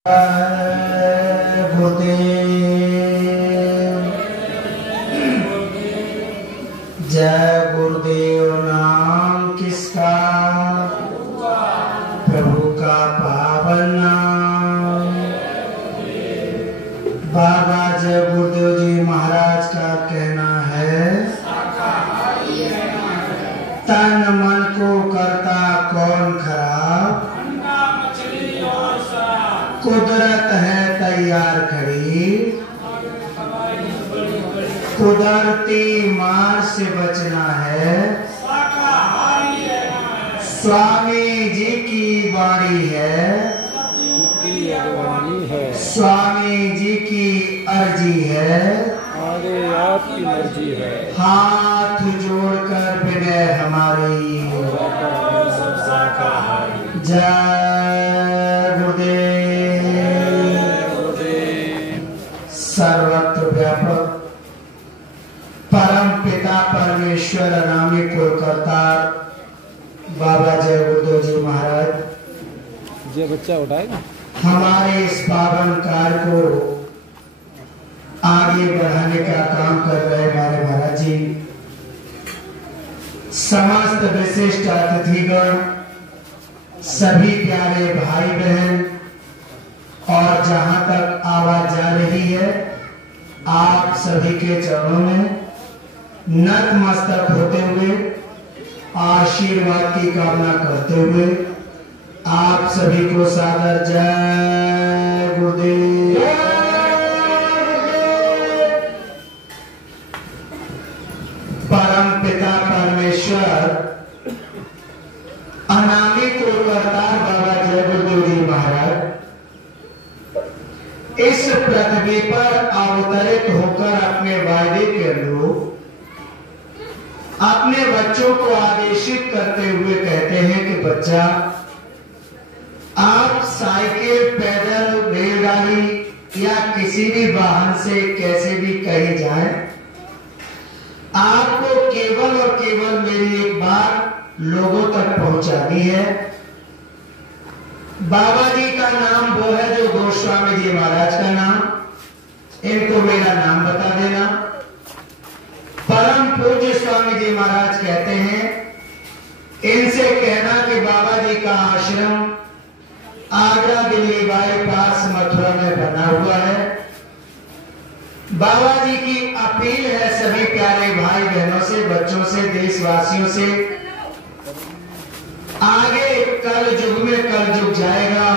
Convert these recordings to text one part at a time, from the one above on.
जय गुरुदेव नाम किसका, प्रभु का पावन नाम। बाबा जय गुरुदेव जी महाराज का कहना है, तन मन को करता कौन खराब, कुदरत है तैयार खड़ी, कुदरती मार से बचना है। स्वामी जी की वाणी है, स्वामी जी की अर्जी है, आगे आपकी मर्जी है। हाथ जोड़कर विनय हमारी, जय गुरुदेव। सर्वत्र व्यापक परम पिता परमेश्वर अनामी कुलकर्ता बाबा जय गुरुदेव जी महाराज ये बच्चा उठाएगा हमारे इस पावन कार्य को आगे बढ़ाने का काम कर रहे हमारे महाराज जी, समस्त विशिष्ट अतिथिगण, सभी प्यारे भाई बहन, और जहां तक आवाज जा रही है आप सभी के चरणों में नतमस्तक होते हुए आशीर्वाद की कामना करते हुए आप सभी को सादर जय गुरुदेव। परम पिता परमेश्वर अनामी कुलकर्ता बाबा जय गुरुदेव जी महाराज इस पृथ्वी पर अवतरित होकर अपने वायदे के अनुरूप अपने बच्चों को आदेशित करते हुए कहते हैं कि बच्चा, आप साइकिल, पैदल, रेलगाड़ी या किसी भी वाहन से कैसे भी कहीं जाएं, आपको केवल और केवल मेरी एक बात लोगों तक पहुंचानी है। बाबा जी का नाम वो है जो गोस्वामी जी महाराज का नाम, इनको मेरा नाम बता देना। परम पूज्य स्वामी जी महाराज कहते हैं, इनसे कहना कि बाबा जी का आश्रम आगरा दिल्ली बाईपास मथुरा में बना हुआ है। बाबा जी की अपील है सभी प्यारे भाई बहनों से, बच्चों से, देशवासियों से, आगे कल युग में कल युग जाएगा,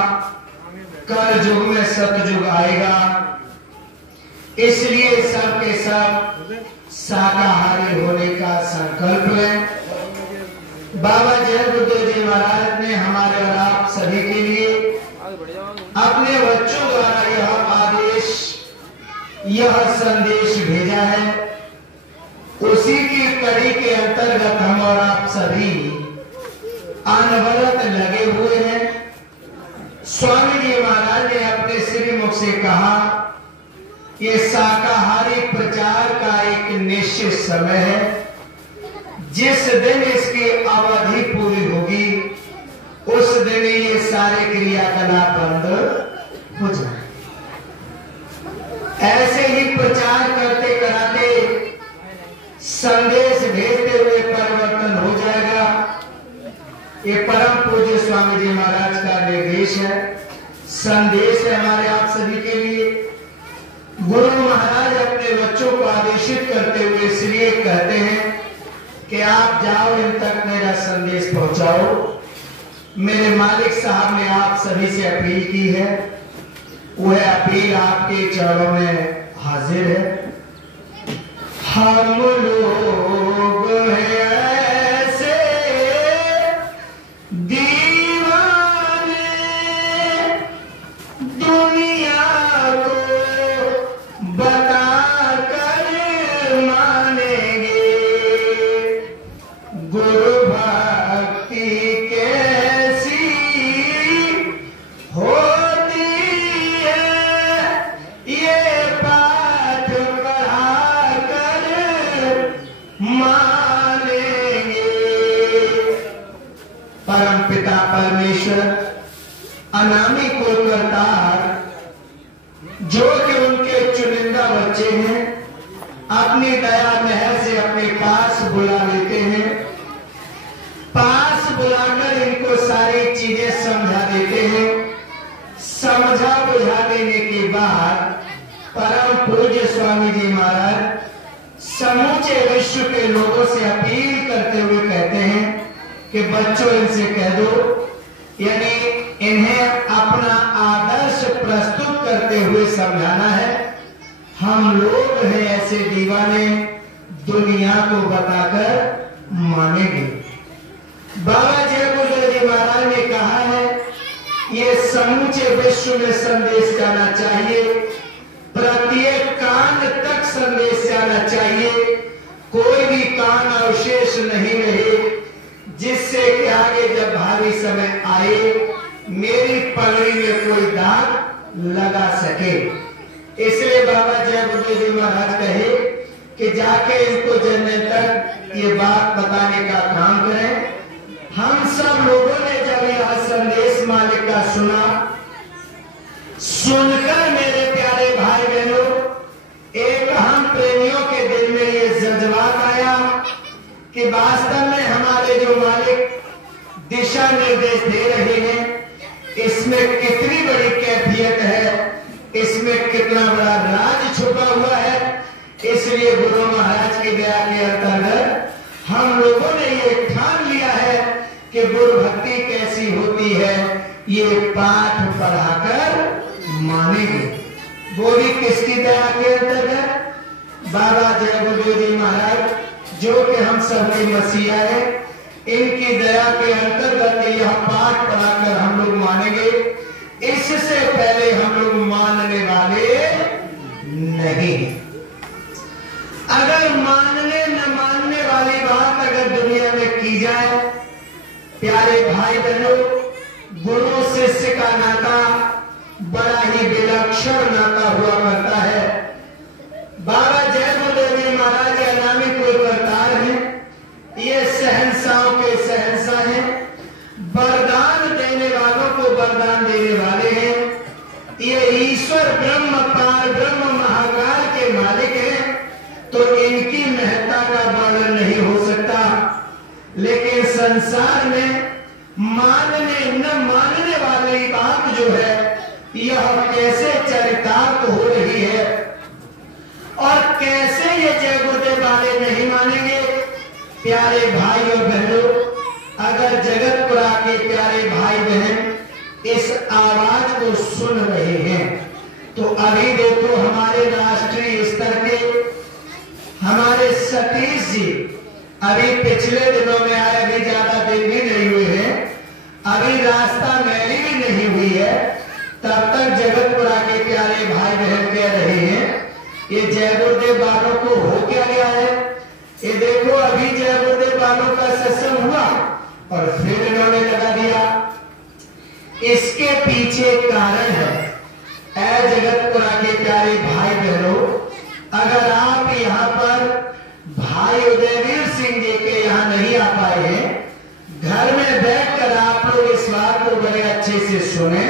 कल युग में सतयुग आएगा, इसलिए सब के सब शाकाहारी होने का संकल्प है। बाबा जय गुरुदेव जी महाराज ने हमारे और आप सभी के लिए अपने बच्चों द्वारा यह आदेश, यह संदेश भेजा है। उसी की कड़ी के अंतर्गत हम और आप सभी अनवरत लगे हुए हैं। स्वामी जी महाराज ने अपने श्रीमुख से कहा, ये शाकाहारी प्रचार का एक निश्चित समय है, जिस दिन इसकी अवधि पूरी होगी उस दिन ये सारे क्रियाकलाप बंद हो जाए। ऐसे ही प्रचार करते कराते, संदेश भेजते हुए परिवर्तन हो जाएगा। ये परम पूज्य स्वामी जी महाराज का निर्देश है, संदेश है हमारे आप सभी के लिए। गुरु महाराज अपने बच्चों को आदेशित करते हुए इसलिए कहते हैं कि आप जाओ, इन तक मेरा संदेश पहुंचाओ। मेरे मालिक साहब ने आप सभी से अपील की है, वह अपील आपके चरणों में हाजिर है। हम लोग हैं ऐसे दीवाने, दुनिया को बता कर मानेंगे, गुरु भक्ति कैसी होती है, ये पाठ पढ़ा कर जो कि उनके चुनिंदा बच्चे हैं, अपनी दया मेहर से अपने पास बुला लेते हैं। पास बुलाकर इनको सारी चीजें समझा देते हैं। समझा बुझा देने के बाद परम पूज्य स्वामी जी महाराज समूचे विश्व के लोगों से अपील करते हुए कहते हैं कि बच्चों इनसे कह दो, यानी इन्हें अपना आदर्श प्रस्तुत करते हुए समझाना है। हम लोग हैं ऐसे दीवाने, दुनिया को बताकर मानेंगे। बाबा जय गुरुदेव जी महाराज ने कहा है ये समूचे विश्व में संदेश जाना चाहिए, प्रत्येक कान तक संदेश जाना चाहिए, कोई भी कान अवशेष नहीं रहे, जिससे कि आगे जब भावी समय आए मेरी पगड़ी में कोई दाग लगा सके। इसलिए बाबा जय गुरुदेव जी महाराज कहे कि जाके इनको जनने तक ये बात बताने का काम करें। हम सब लोगों ने जब यह संदेश मालिक का सुना, सुनकर मेरे प्यारे भाई बहनों, एक हम प्रेमियों के दिल में ये जज्बात आया कि वास्तव में हमारे जो मालिक दिशा निर्देश दे रहे हैं, इसमें कितनी बड़ी कैफियत है, इसमें कितना बड़ा राज छुपा हुआ है। इसलिए गुरु महाराज की दया के अंतर्गत हम लोगों ने ये ठान लिया है कि गुरु भक्ति कैसी होती है, ये पाठ पढ़ाकर मानेंगे। वो भी किसकी दया के अंतर्गत? बाबा जय गुरुदेव जी महाराज जो कि हम सबके मसीहा है, इनकी दया के अंतर्गत यह पाठ पढ़ाकर हम लोग मानेंगे। इससे पहले हम लोग मानने वाले नहीं। अगर मानने न मानने वाली बात अगर दुनिया में की जाए, प्यारे भाई बहनों, गुरु शिष्य का नाता बड़ा ही विलक्षण नाता हुआ करता है। बाबा जय गुरुदेव जी महाराज अनामी कोई करतार है, ये शहंशाहों के शहंशाह हैं, वरदान देने वालों को वरदान देने वाले हैं। ये ईश्वर ब्रह्म पार ब्रह्म महाकाल के मालिक हैं, तो इनकी महत्ता का वर्णन नहीं हो सकता। लेकिन संसार में मानने न मानने वाली बात जो है, यह कैसे चरितार्थ हो रही है और कैसे ये जय गुरुदेव वाले नहीं मानेंगे। प्यारे भाई और बहनों, अगर जगतपुरा के प्यारे भाई बहन इस आवाज को सुन रहे हैं, तो अभी देखो हमारे राष्ट्रीय स्तर के हमारे सतीश जी अभी पिछले दिनों में आए, अभी ज्यादा दिन भी नहीं हुए हैं, अभी रास्ता मैली भी नहीं हुई है, तब तक जगतपुरा के प्यारे भाई बहन कह रहे हैं ये जय गुरुदेव वालों को हो क्या गया है। ये देखो अभी जय गुरुदेव वालों का सत्संग हुआ और फिर इन्होंने लगा दिया। इसके पीछे कारण है, ऐ जगतपुरा के प्यारे भाई बहनों, अगर आप यहाँ पर भाई उदयवीर सिंह जी के यहाँ नहीं आ पाए हैं, घर में बैठकर आप लोग इस बात को बड़े अच्छे से सुने।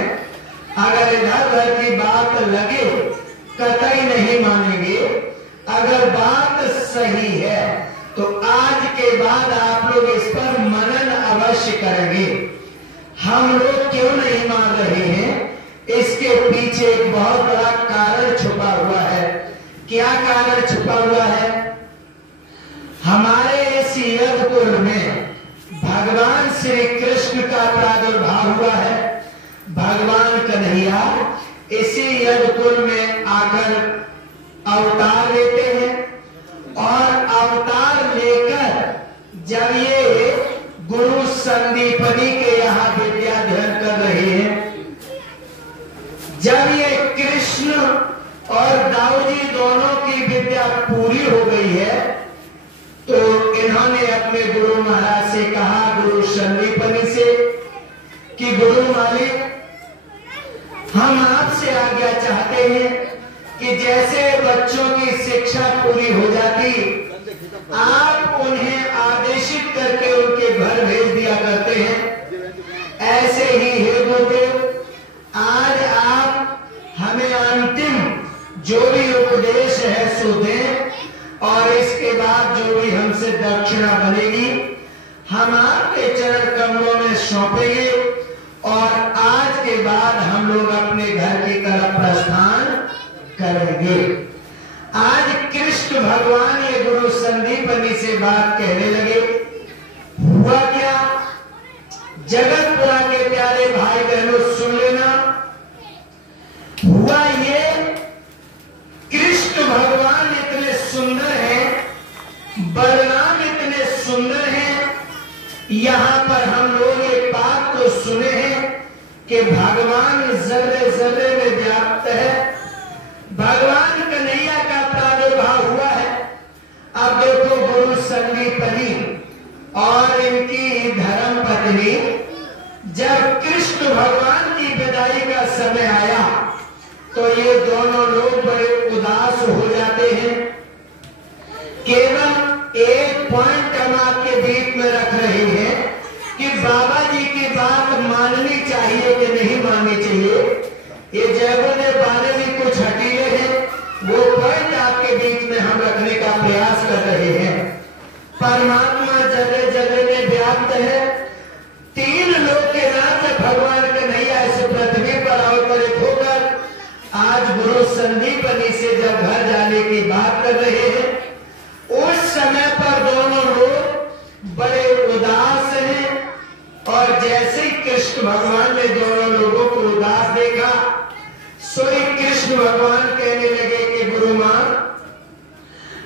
अगर इधर उधर की बात लगे कतई नहीं मानेंगे। अगर बात सही है तो आज के बाद आप लोग इस पर मनन अवश्य करेंगे। हम लोग क्यों नहीं मान रहे हैं, इसके पीछे एक बहुत बड़ा कारण छुपा हुआ है। क्या कारण छुपा हुआ है? हमारे इस यदकुल में भगवान श्री कृष्ण का प्रादुर्भाव हुआ है। भगवान कन्हैया इसी यदकुल में आकर अवतार लेते हैं और अवतार लेकर जब ये गुरु संदीपनी के यहाँ विद्या अध्ययन कर रहे हैं, जब ये कृष्ण और दाऊजी दोनों की विद्या पूरी हो गई है, तो इन्होंने अपने गुरु महाराज से कहा, गुरु संदीपनी से, कि गुरु मालिक हम आपसे आज्ञा चाहते हैं कि जैसे बच्चों की शिक्षा पूरी हो जाती, आप उन्हें आदेशित करके उनके घर भेज दिया करते हैं, ऐसे ही हे गुरुदेव आज आप हमें अंतिम जो भी उपदेश है सो दें, और इसके बाद जो भी हमसे दक्षिणा बनेगी हम आपके चरण कमलों में सौंपेंगे, और आज के बाद हम लोग अपने घर की तरफ प्रस्थान करेंगे। आज कृष्ण भगवान ये गुरु संदीपनी से बात कहने लगे। हुआ क्या? जगतपुरा के प्यारे भाई बहनों सुन लेना। हुआ ये, कृष्ण भगवान इतने सुंदर हैं, बलराम इतने सुंदर हैं। यहां पर हम लोग एक बात तो सुने हैं कि भगवान जर्रे जर्रे में व्याप्त है, भगवान कन्हैया का प्रादुर्भाव हुआ है। अब देखो गुरु संदीपनी और इनकी धर्म पत्नी, जब कृष्ण भगवान की विदाई का समय आया तो ये दोनों लोग बड़े उदास हो जाते हैं। केवल एक पॉइंट हम आपके बीच में रख रहे हैं कि बाबा जी की बात माननी चाहिए कि नहीं माननी चाहिए। ये जयगुरुदेव वाले भी कुछ हटीले हैं, वो पॉइंट आपके बीच में हम रखने का प्रयास कर रहे हैं। परमात्मा जगह जगह में व्याप्त है। तीन लोग के नाथ भगवान कन्हैया इस पृथ्वी पर अवतरित होकर आज गुरु संदीपनी से जब घर जाने की बात कर रहे हैं, उस समय पर दोनों लोग बड़े उदास हैं। और जैसे ही कृष्ण भगवान ने दोनों लोगों को उदास देखा, सोई कृष्ण भगवान कहने लगे कि गुरु मां,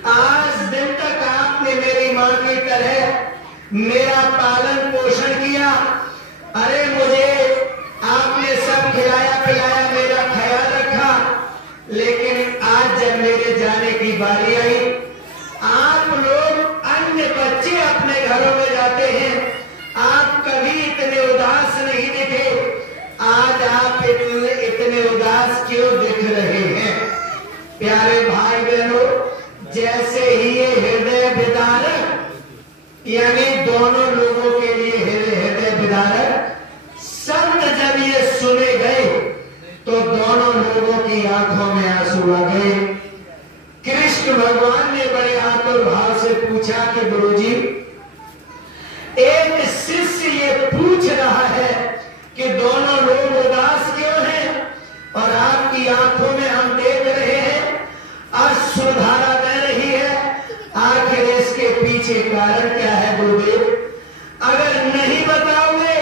आज दिन तक आपने मेरी मां की तरह मेरा पालन पोषण किया। अरे मुझे आपने सब खिलाया पिलाया, मेरा ख्याल रखा, लेकिन आज जब मेरे जाने की बारी आई, आप लोग अन्य बच्चे अपने घरों में जाते हैं, आप कभी इतने उदास नहीं दिखे। आज आप इतने उदास क्यों दिख रहे हैं? प्यारे भाई बहनों, जैसे ही ये हृदय विदारक, यानी दोनों लोगों के लिए हृदय विदारक शब्द जब ये सुने गए तो दोनों लोगों की आंखों में आंसू आ गए। कृष्ण भगवान ने बड़े आतुर भाव से पूछा कि गुरुजी, एक शिष्य ये पूछ रहा है कि दोनों लोग उदास क्यों हैं, और आपकी आंखों में हम देख रहे हैं अश्रुधारा बह रही है। आखिर इसके पीछे कारण क्या है गुरुदेव? अगर नहीं बताओगे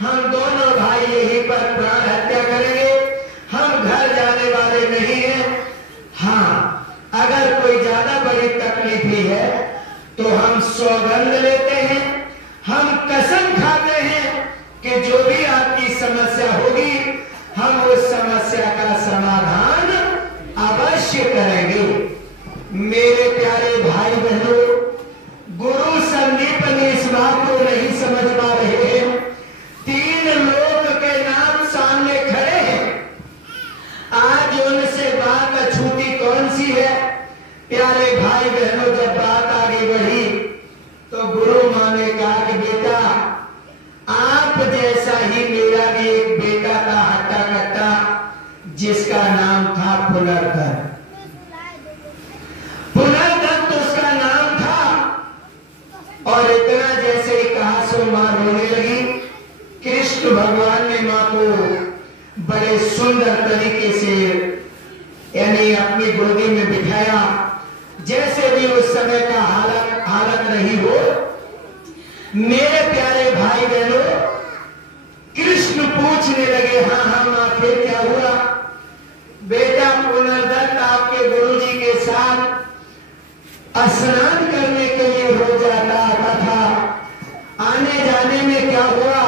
हम दोनों भाई यहीं पर प्राण हत्या करेंगे, हम घर जाने वाले नहीं हैं। हाँ, अगर कोई ज्यादा बड़ी तकलीफ ही है तो हम सौगंध लेते हैं, हम कसम खाते हैं कि जो भी आपकी समस्या होगी हम उस समस्या का समाधान अवश्य करेंगे। मेरे प्यारे भाई बहनों, गुरु संदीपनी इस बात को नहीं समझ पा रहे हैं। तीन लोग के नाम सामने खड़े हैं, आज उनसे बात अछूती कौन सी है? प्यारे भाई बहनों, जब बात आगे बढ़ी तो गुरु मां ने कहा कि बेटा, आप जैसा ही मेरा भी एक बेटा था हट्टा कट्टा, जिसका नाम था पुनर्धन। पुनर्धन तो उसका नाम था, और इतना जैसे ही कहा सो मां रोने लगी। कृष्ण भगवान ने मां को बड़े सुंदर तरीके से यानी अपनी गोदी में बिठाया, जैसे भी उस समय का हालत रही हो। मेरे प्यारे भाई बहनों, कृष्ण पूछने लगे, हाँ हाँ मां, फिर क्या हुआ? बेटा पुनर्दत्त आपके गुरुजी के साथ स्नान करने के लिए रोज आता था। आने जाने में क्या हुआ,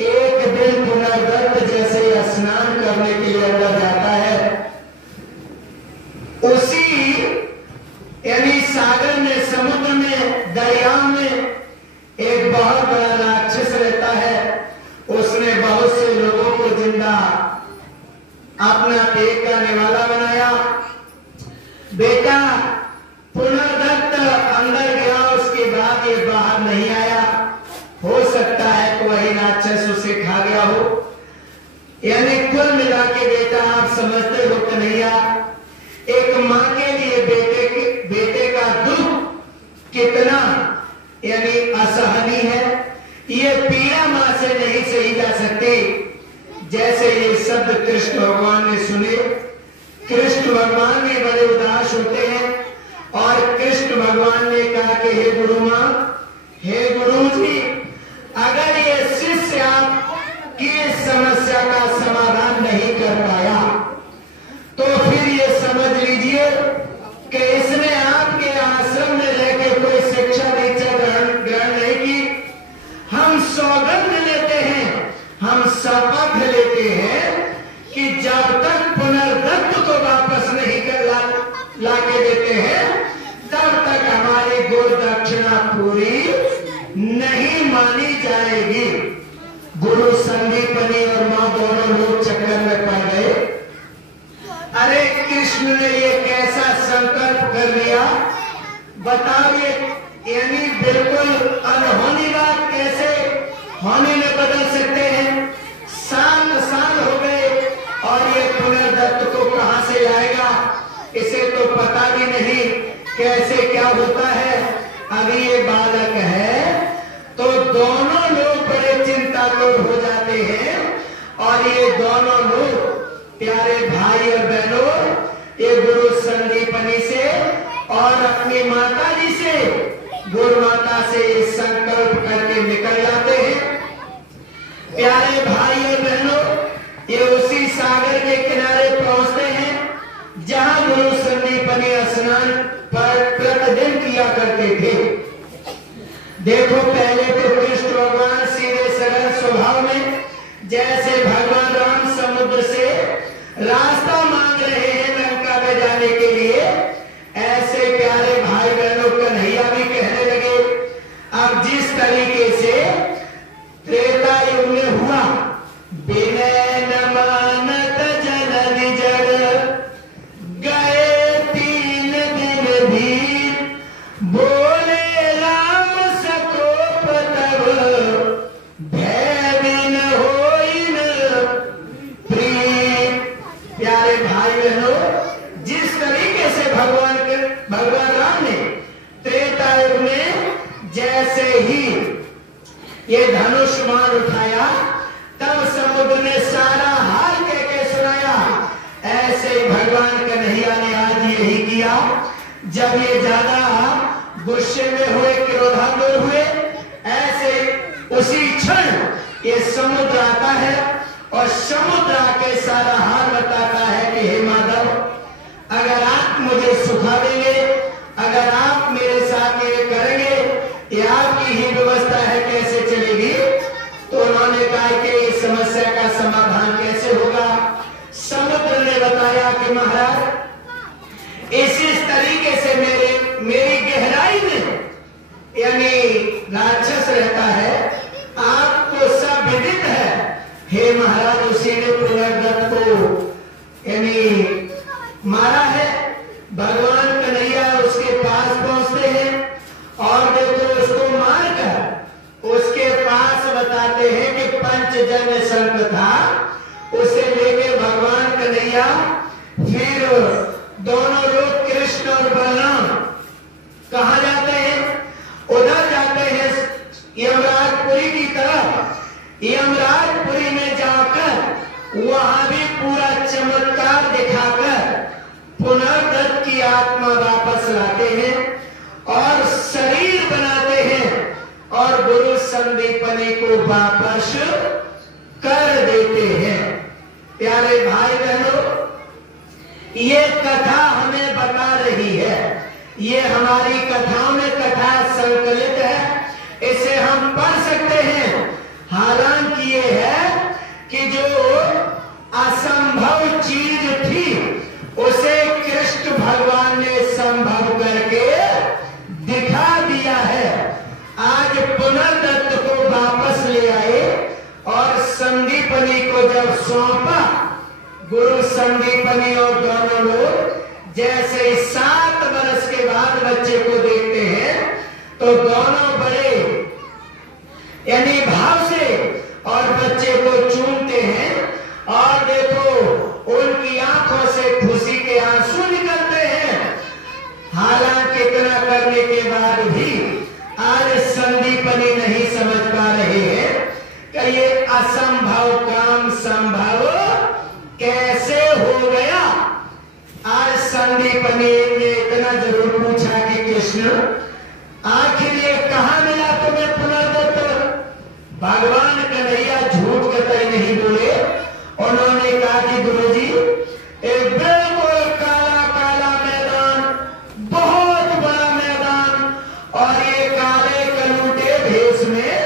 एक दिन पुनर्दत्त जैसे स्नान करने के लिए अंदर जाता है, उसी यानी सागर में, समुद्र में, दरिया में एक बहुत बड़ा राक्षस रहता है। उसने बहुत से लोगों को जिंदा अपना पेट का निवाला बनाया। बेटा पुनर्दत्त अंदर गया, उसके बाद ये बाहर नहीं आया। हो सकता है कोई राक्षस उसे खा गया हो। यानी कुल मिला के बेटा आप समझते हो कन्हैया, एक माँ के लिए बेटे का दुख कितना यानी असहनीय है, ये पीड़ा माँ से नहीं सही जा सकती। जैसे ये शब्द कृष्ण भगवान ने सुने, कृष्ण भगवान भी बड़े उदास होते हैं और कृष्ण भगवान ने कहा कि हे गुरु माँ, हे गुरु जी, अगर ये शिष्य आपकी समस्या का समाधान नहीं कर पाया तो फिर ये समझ लीजिए कि इसने आपके आश्रम में रहकर कोई शिक्षा दीक्षा ग्रहण नहीं की। हम सौगंध लेते हैं, हम शपथ लेते हैं कि जब तक पुनर्दत्त को वापस नहीं कर लाके देते हैं तब तक हमारी गो दक्षिणा पूरी नहीं मानी जाएगी। गुरु संदीपनी और मां दोनों लोग चक्कर में पड़ गए। अरे कृष्ण ने ये कैसा संकल्प कर लिया, बताओ, ये यानी बिल्कुल अनहोनी बात कैसे होने में बदल सकते हैं। साल हो गए और ये पुनर्दत्त को कहां से लाएगा, इसे तो पता भी नहीं कैसे क्या होता है। अभी ये बालक है तो दोनों लोग बड़े चिंतातुर हो जाते हैं और ये दोनों लोग प्यारे भाई और बहनों, ये गुरु संदीपनी से और अपनी माता जी से, गुरु माता से संकल्प करके निकल जाते हैं। प्यारे भाई और बहनों, ये उसी सागर के किनारे पहुंचते हैं जहां गुरु संदीपनी स्नान पर प्रतिदिन किया करते थे। देखो, पहले तो कृष्ण भगवान सीधे सरल स्वभाव में, जैसे भगवान राम समुद्र से रास्ता मांग रहे हैं लंका में जाने के लिए, ऐसे प्यारे भाई बहनों कन्हैया भी कहने लगे। अब जिस तरीके से त्रेता युग में हुआ, विनय न मानत जन जड़ गए 3 दिन भी, बोले राम सकोप तब भय बिन होई न प्रिय। प्यारे भाई बहनों, जिस तरीके से भगवान राम ने त्रेता युग में जैसे ही ये धनुष बाण उठाया तब समुद्र ने सारा हाल कह के सुनाया, ऐसे ही भगवान कन्हैया ने आज यही किया। जब ये ज्यादा गुस्से में हुए, क्रोधातुर हुए, ऐसे उसी क्षण ये समुद्र आता है और समुद्र आके सारा हाल बताता है कि हे माधव, अगर आप मुझे सुखा देंगे, अगर आप मेरे साथ ये करेंगे, ये आपकी ही व्यवस्था है, कैसे चलेगी। तो उन्होंने कहा कि इस समस्या का समाधान कैसे होगा। समुद्र ने बताया कि महाराज, इसी तरीके से मेरी गहराई में यानी राक्षस रहता है, आपको सब विदित है। हे महाराज, उसी ने पुनर्दत्त को यानी मारा है। भगवान कन्हैया उसके पास पहुंचते हैं और देखो उसको मारकर उसके पास बताते हैं कि पंचजन्य शंख था, उसे लेके भगवान कन्हैया फिर दोनों लोग कृष्ण और बलराम कहा जाते हैं, उधर जाते हैं यमराजपुरी की तरफ। यमराजपुरी में जाकर वहां भी पूरा चमत्कार दिखाकर पुनर्दत्त की आत्मा वापस लाते हैं और शरीर बनाते हैं और गुरु संदीपनी को वापस कर देते हैं। प्यारे भाई बहनों, ये कथा हमें बता रही है, ये हमारी कथाओं में कथा संकलित है, इसे हम पढ़ सकते हैं। हालांकि ये है कि जो असंभव चीज थी उसे कृष्ण भगवान ने संभव करके दिखा दिया है। आज पुनर्दत्त को वापस ले आए और संदीपनी को जब सौंपा, गुरु संदीपनी और दोनों लोग जैसे 7 वर्ष के बाद बच्चे को देखते हैं तो दोनों बड़े यानी भाव से और बच्चे को चूमते हैं और देखो उनकी आंखों से खुशी के आंसू निकल करने के बाद भी आज संदीपनी नहीं समझ पा रहे हैं कि ये असंभव काम संभव कैसे हो गया। आज संदीपनी ने इतना जरूर पूछा कि कृष्ण आखिर ये कहां मिला तुम्हें पुनर्दत्त। भगवान कन्हैया झूठ कतई नहीं बोले। उन्होंने कहा कि गुरुजी एक बिल्कुल काला काला मैदान, बहुत बड़ा मैदान, और ये काले कलूटे भेष में,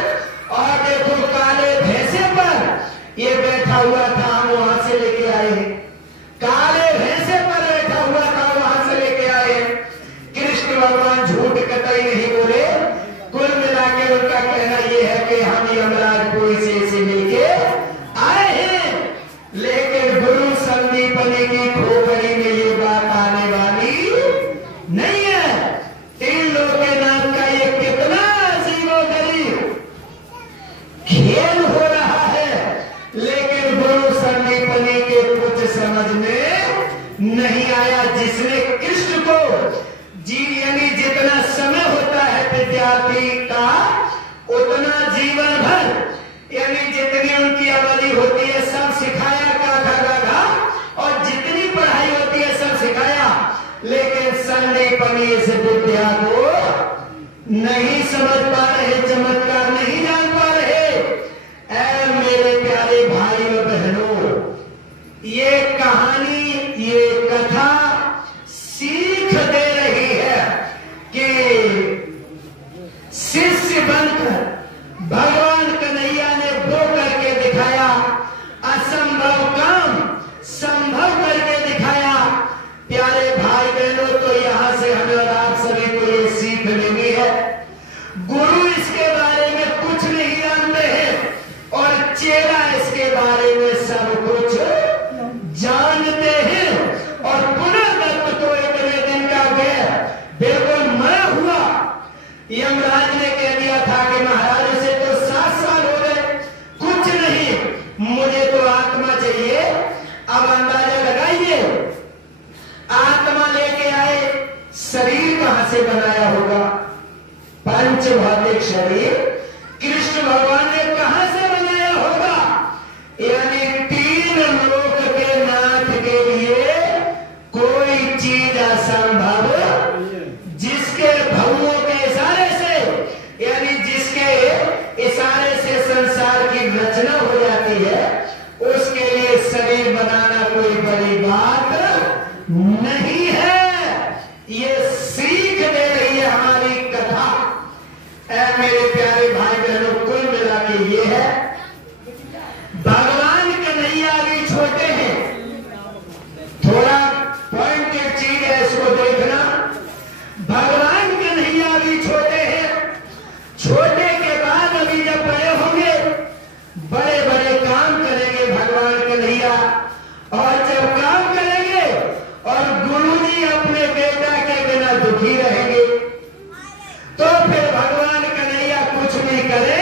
और देखो काले भैंसे पर ये बैठा हुआ था, हम वहां से लेके आए हैं। काले भैंसे पर बैठा हुआ था, वहां से लेके आए हैं। कृष्ण भगवान झूठ कतई नहीं बोले। कुल मिला के उनका कहना यह है कि हम यमराजपुरी से इसे लेके आए हैं, लेकिन गुरु संदीपनी की खोपड़ी में ये बात आने वाली नहीं है। तीन लोग के नाम का ये कितना अजीबोगरीब खेल हो रहा है, लेकिन गुरु संदीपनी के कुछ समझ में नहीं आया। जिसने कृष्ण को यानी जितना समय होता है विद्यार्थी का, उतना जीवन भर यानी जितनी उनकी अवधि होती है सब सिखाया, गाधा, और जितनी पढ़ाई होती है सब सिखाया, लेकिन संदीपनी इस विद्या को नहीं समझ पा रहे, चमत्कार नहीं जान पा रहे। ऐ मेरे प्यारे भाई और बहनों, ये कहानी, ये कथा सीख दे रही है कि शिष्य बनकर भगवान कन्हैया ने वो करके दिखाया, असंभव काम संभव करके दिखाया। प्यारे भाई बहनों, तो यहां से हमें और आप सभी को ये सीख लेनी है। गुरु इसके बारे में कुछ नहीं जानते हैं और चेला इसके बारे में सब कुछ जानते हैं। और पुनर्दत्त को इतने दिन का गया बिल्कुल मरा हुआ यमराज ने कह दिया था कि महाराज से तो 7 साल हो गए, कुछ नहीं, मुझे तो आत्मा चाहिए। अब अंदाजा लगाइए, आत्मा लेके आए, शरीर कहां से बनाया होगा? पंच भौतिक शरीर कृष्ण भगवान ने कहां से बनाया होगा? यानी 3 लोक के नाथ के लिए कोई चीज असंभव, जिसके भवों के इशारे से, यानी जिसके इशारे से संसार की रचना हो जाती है, उसके लिए शरीर बनाना कोई बड़ी बात नहीं है। ये सीख दे रही है हमारी कथा। ऐ मेरे प्यारे भाई बहनों, कुल मिला के ये है, भगवान कन्हैया भी छोटे हैं। थोड़ा पॉइंटेड चीज है, इसको देखना। भगवान कन्हैया भी छोटे हैं। छोटे के बाद अभी जब बड़े होंगे, बड़े बड़े काम करेंगे भगवान कन्हैया। और जब काम करेंगे और गुरुजी अपने बेटा के बिना दुखी रहेंगे, तो फिर भगवान कन्हैया कुछ नहीं करे।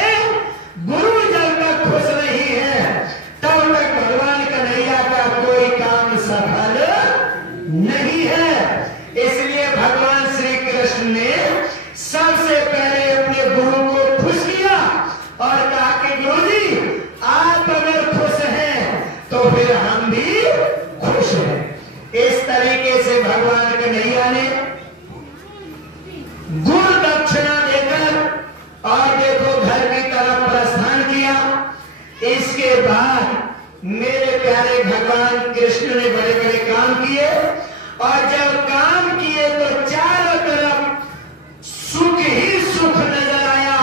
गुरु जब तक खुश नहीं है, तब तक भगवान कन्हैया का कोई काम सफल नहीं है। इसलिए भगवान श्री कृष्ण ने सबसे पहले अपने गुरु को खुश किया और कहा कि गुरुजी, आप अगर खुश हैं तो फिर हम भी खुश हैं। इस तरीके से भगवान कन्हैया ने गुरु दक्षिणा देकर और देखो घर की तरफ प्रस्थान किया। इसके बाद मेरे प्यारे भगवान कृष्ण ने बड़े बड़े काम किए, और जब काम किए तो चारों तरफ सुख ही सुख नजर आया।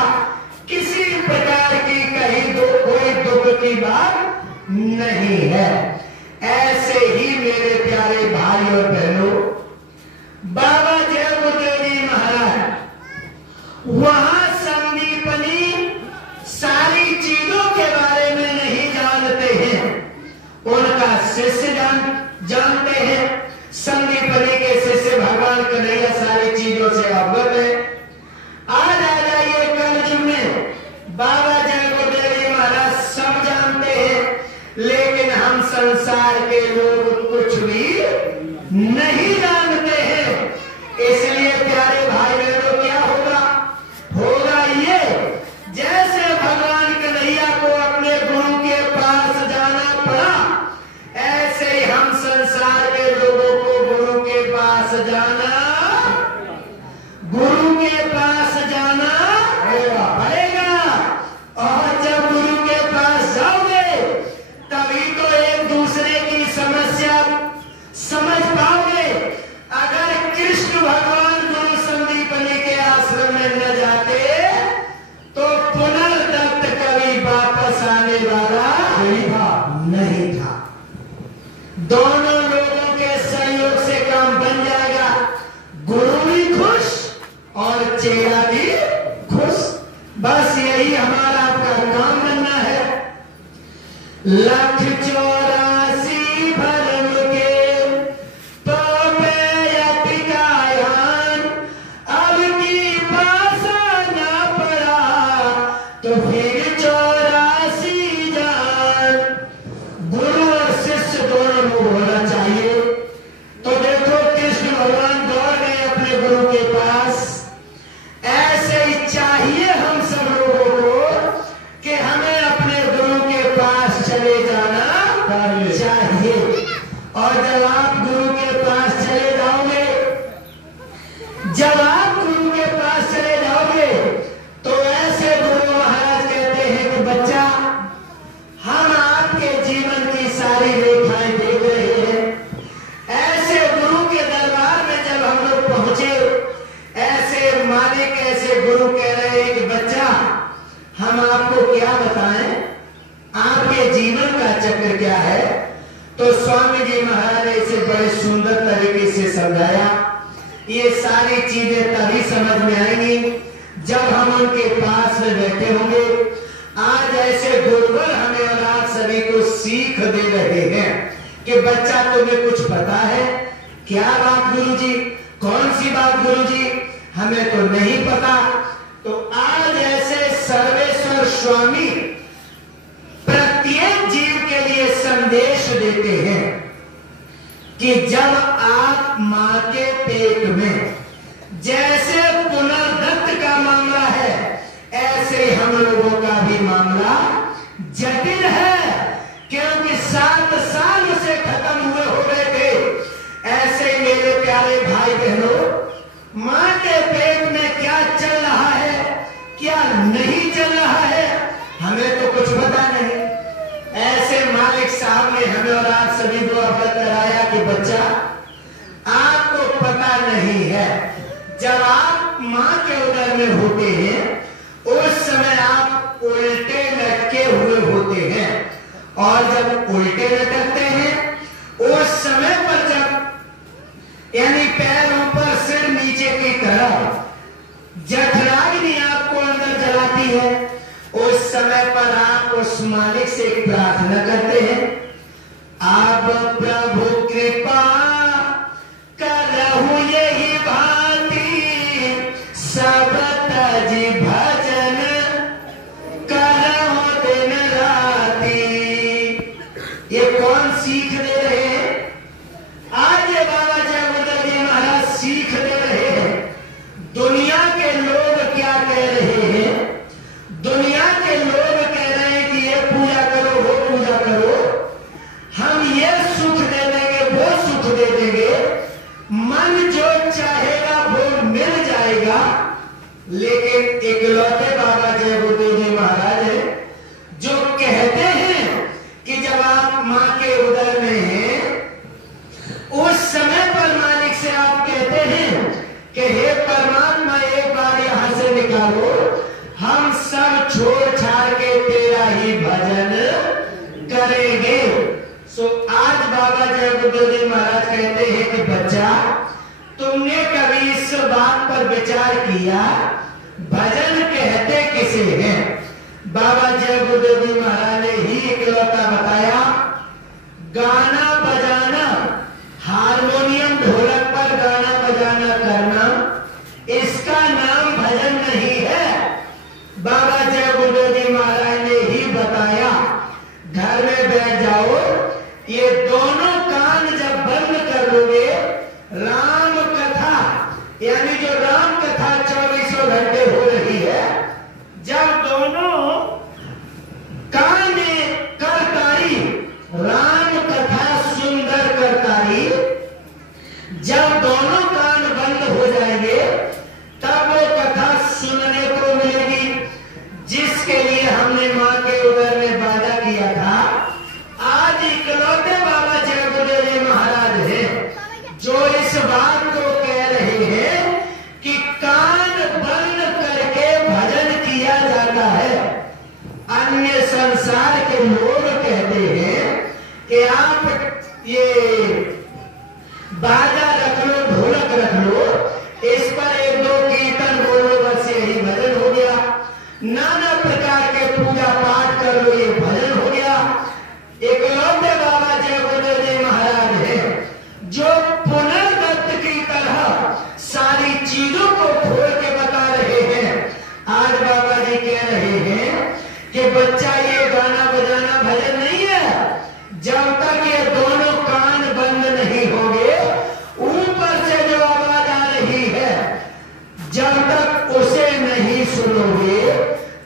किसी प्रकार की कहीं कोई दुख की बात नहीं है। ऐसे ही मेरे प्यारे भाई और बहनों, बाबा जय गुरुदेव जी महाराज वहां संदीपनी सारी चीजों के बारे में नहीं जानते हैं, उनका शिष्य जानते हैं। संदीपनी के शिष्य भगवान कन्हैया सारी चीजों से अवगत है। आज आ जाइए कलयुग में, बाबा जय गुरुदेव जी महाराज सब जानते हैं, लेकिन हम संसार के लोग कुछ भी नहीं जानते हैं। इसलिए प्यारे भाई बहनों, पास जाना, गुरु के पास जाना पड़ेगा। और जब गुरु के पास जाओगे तभी तो एक दूसरे की समस्या समझ पाओगे। अगर कृष्ण भगवान गुरु संदीपनी के आश्रम में न जाते तो पुनर्दत्त कभी वापस आने वाला नहीं था। दोनों लोगों के सहयोग से काम बन जाएगा। गुरु भी खुश और चेला भी खुश। बस यही हमारा आपका काम बनना है। 184 भरम के तो टिकायान, अब की पासा ना पड़ा तो फिर 84 जान। गुरु और शिष्य दोनों को होना चाहिए। तो देखो कृष्ण भगवान दौड़ गए अपने गुरु के पास। ऐसे ही चाहिए हम सब लोगों को कि हमें अपने गुरु के पास चले जाना चाहिए। और जब आप गुरु के पास चले जाओगे, जब आप गुरु के पास चले जाओगे तो ऐसे गुरु महाराज कहते हैं कि बच्चा, हम आपके जीवन की सारी रेखाएं देख रहे हैं। ऐसे गुरु के दरबार में जब हम लोग पहुंचे, ऐसे मालिक ऐसे गुरु कह रहे हैं कि बच्चा, हम आपको क्या बताएं, आपके जीवन का चक्र क्या है। तो स्वामी जी महाराज ने इसे बड़े सुंदर तरीके से समझाया। ये सारी चीजें तभी समझ में आएंगी जब हम उनके पास में बैठे होंगे। आज ऐसे गुरुवर हमें और आप सभी को सीख दे रहे हैं कि बच्चा, तुम्हें कुछ पता है? क्या बात गुरुजी? कौन सी बात गुरुजी? हमें तो नहीं पता। तो आज ऐसे सर्वेश्वर स्वामी प्रत्येक जीव के लिए संदेश देते हैं कि जब आप मां के पेट में, जैसे पुनर्दत्त का मामला है, ऐसे हम लोगों का भी मामला जटिल है। क्योंकि 7 साल से खत्म हुए हो गए थे। ऐसे ही मेरे प्यारे भाई बहनों, मां के पेट में क्या चल रहा है, क्या नहीं चल रहा है, हमें तो कुछ पता नहीं। ऐसे मालिक साहब ने हमें और आप सभी को अवगत कराया कि बच्चा, आपको पता नहीं है, जब आप मां के उदर में होते हैं उस समय आप उल्टे लटके हुए होते हैं। और जब उल्टे लटकते हैं उस समय पर, जब यानी पैरों पर सिर नीचे की तरफ जठराग्नि आपको अंदर जलाती है, उस समय पर आप उस मालिक से प्रार्थना करते हैं, आप प्रभु कृपा करहु यही भांति, सब तजी भजन करहु दिन राती। ये कौन सीख दे रहे हैं? आज ये बाबा जय गुरुदेव जी महाराज सीख दे रहे हैं। दुनिया के लोग क्या कह रहे हैं? दुनिया के लोग कह रहे हैं कि ये पूजा करो, वो पूजा करो, हम ये सुख दे देंगे, वो सुख दे देंगे, मन जो चाहेगा वो मिल जाएगा। लेकिन इकलौते बाबा जय गुरुदेव जी महाराज है जो कहते हैं कि जब आप मां के उदर में हैं, उस समय पर मालिक से आप कहते हैं कि हे परमात्मा, एक बार यहां से निकालो, हम सब छोड़ छाड़ के तेरा ही भजन करेंगे। सो आज बाबा जय गुरुदेव जी महाराज कहते हैं कि बच्चा, तुमने कभी इस बात पर विचार किया, भजन कहते किसे हैं? बाबा जय गुरुदेव जी महाराज ने ही इकलौता बताया, गाना बजाना, हारमोनियम ढोलक पर गाना बजाना करना, इसका नाम भजन नहीं है। बाबा जय गुरुदेव जी महाराज ने ही बताया, घर में बैठ जाओ, ये दोनों कान जब बंद कर लोगे, राम कथा यानी जो राम कथा 24 घंटे हो रही है, जब दोनों कान में करतारी, राम कथा सुंदर करतारी जब दोनों कान बंद हो जाएंगे तब वो कथा सुनने को मिलेगी, जिसके लिए हमने माँ के उदर में वादा किया था। आज इकलौते बाबा जय गुरुदेव जी महाराज हैं जो इस बात को कह रहे हैं कि कान बंद करके भजन किया जाता है। अन्य संसार के लोग कहते हैं कि आप ये बाजा रख लो, ढोलक रख लो, इस पर एक दो कीर्तन बोलो, बस यही भजन हो गया। नाना प्रकार के पूजा पाठ कर लो, ये भजन हो गया। इकलौते बाबा जय गुरुदेव जी महाराज हैं जो पुनर्दत्त की तरह सारी चीजों को खोल के बता रहे हैं। आज बाबा जी कह रहे हैं कि बच्चा ये गाना बजाना भजन नहीं है। जब तक ये दोनों कान बंद नहीं होंगे, ऊपर से जो आवाज आ रही है जब तक उसे नहीं सुनोगे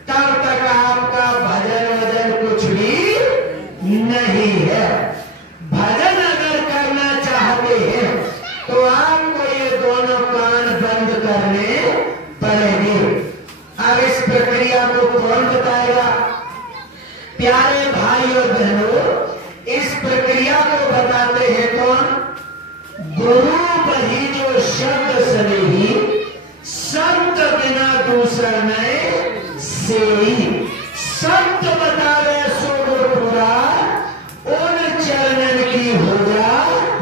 तब तक आपका भजन वजन कुछ भी नहीं है। भजन अगर करना चाहते हैं तो आपको ये दोनों कान बंद करने पड़ेंगे। अब इस प्रक्रिया को कौन बताएगा? प्यारे भाई और बहनों, इस प्रक्रिया को बताते हैं कौन? गुरु बही जो शब्द सनेही, संत बिना दूसरा नए से संत बतावे सो गुरुपुरा, उन चरणन की होगा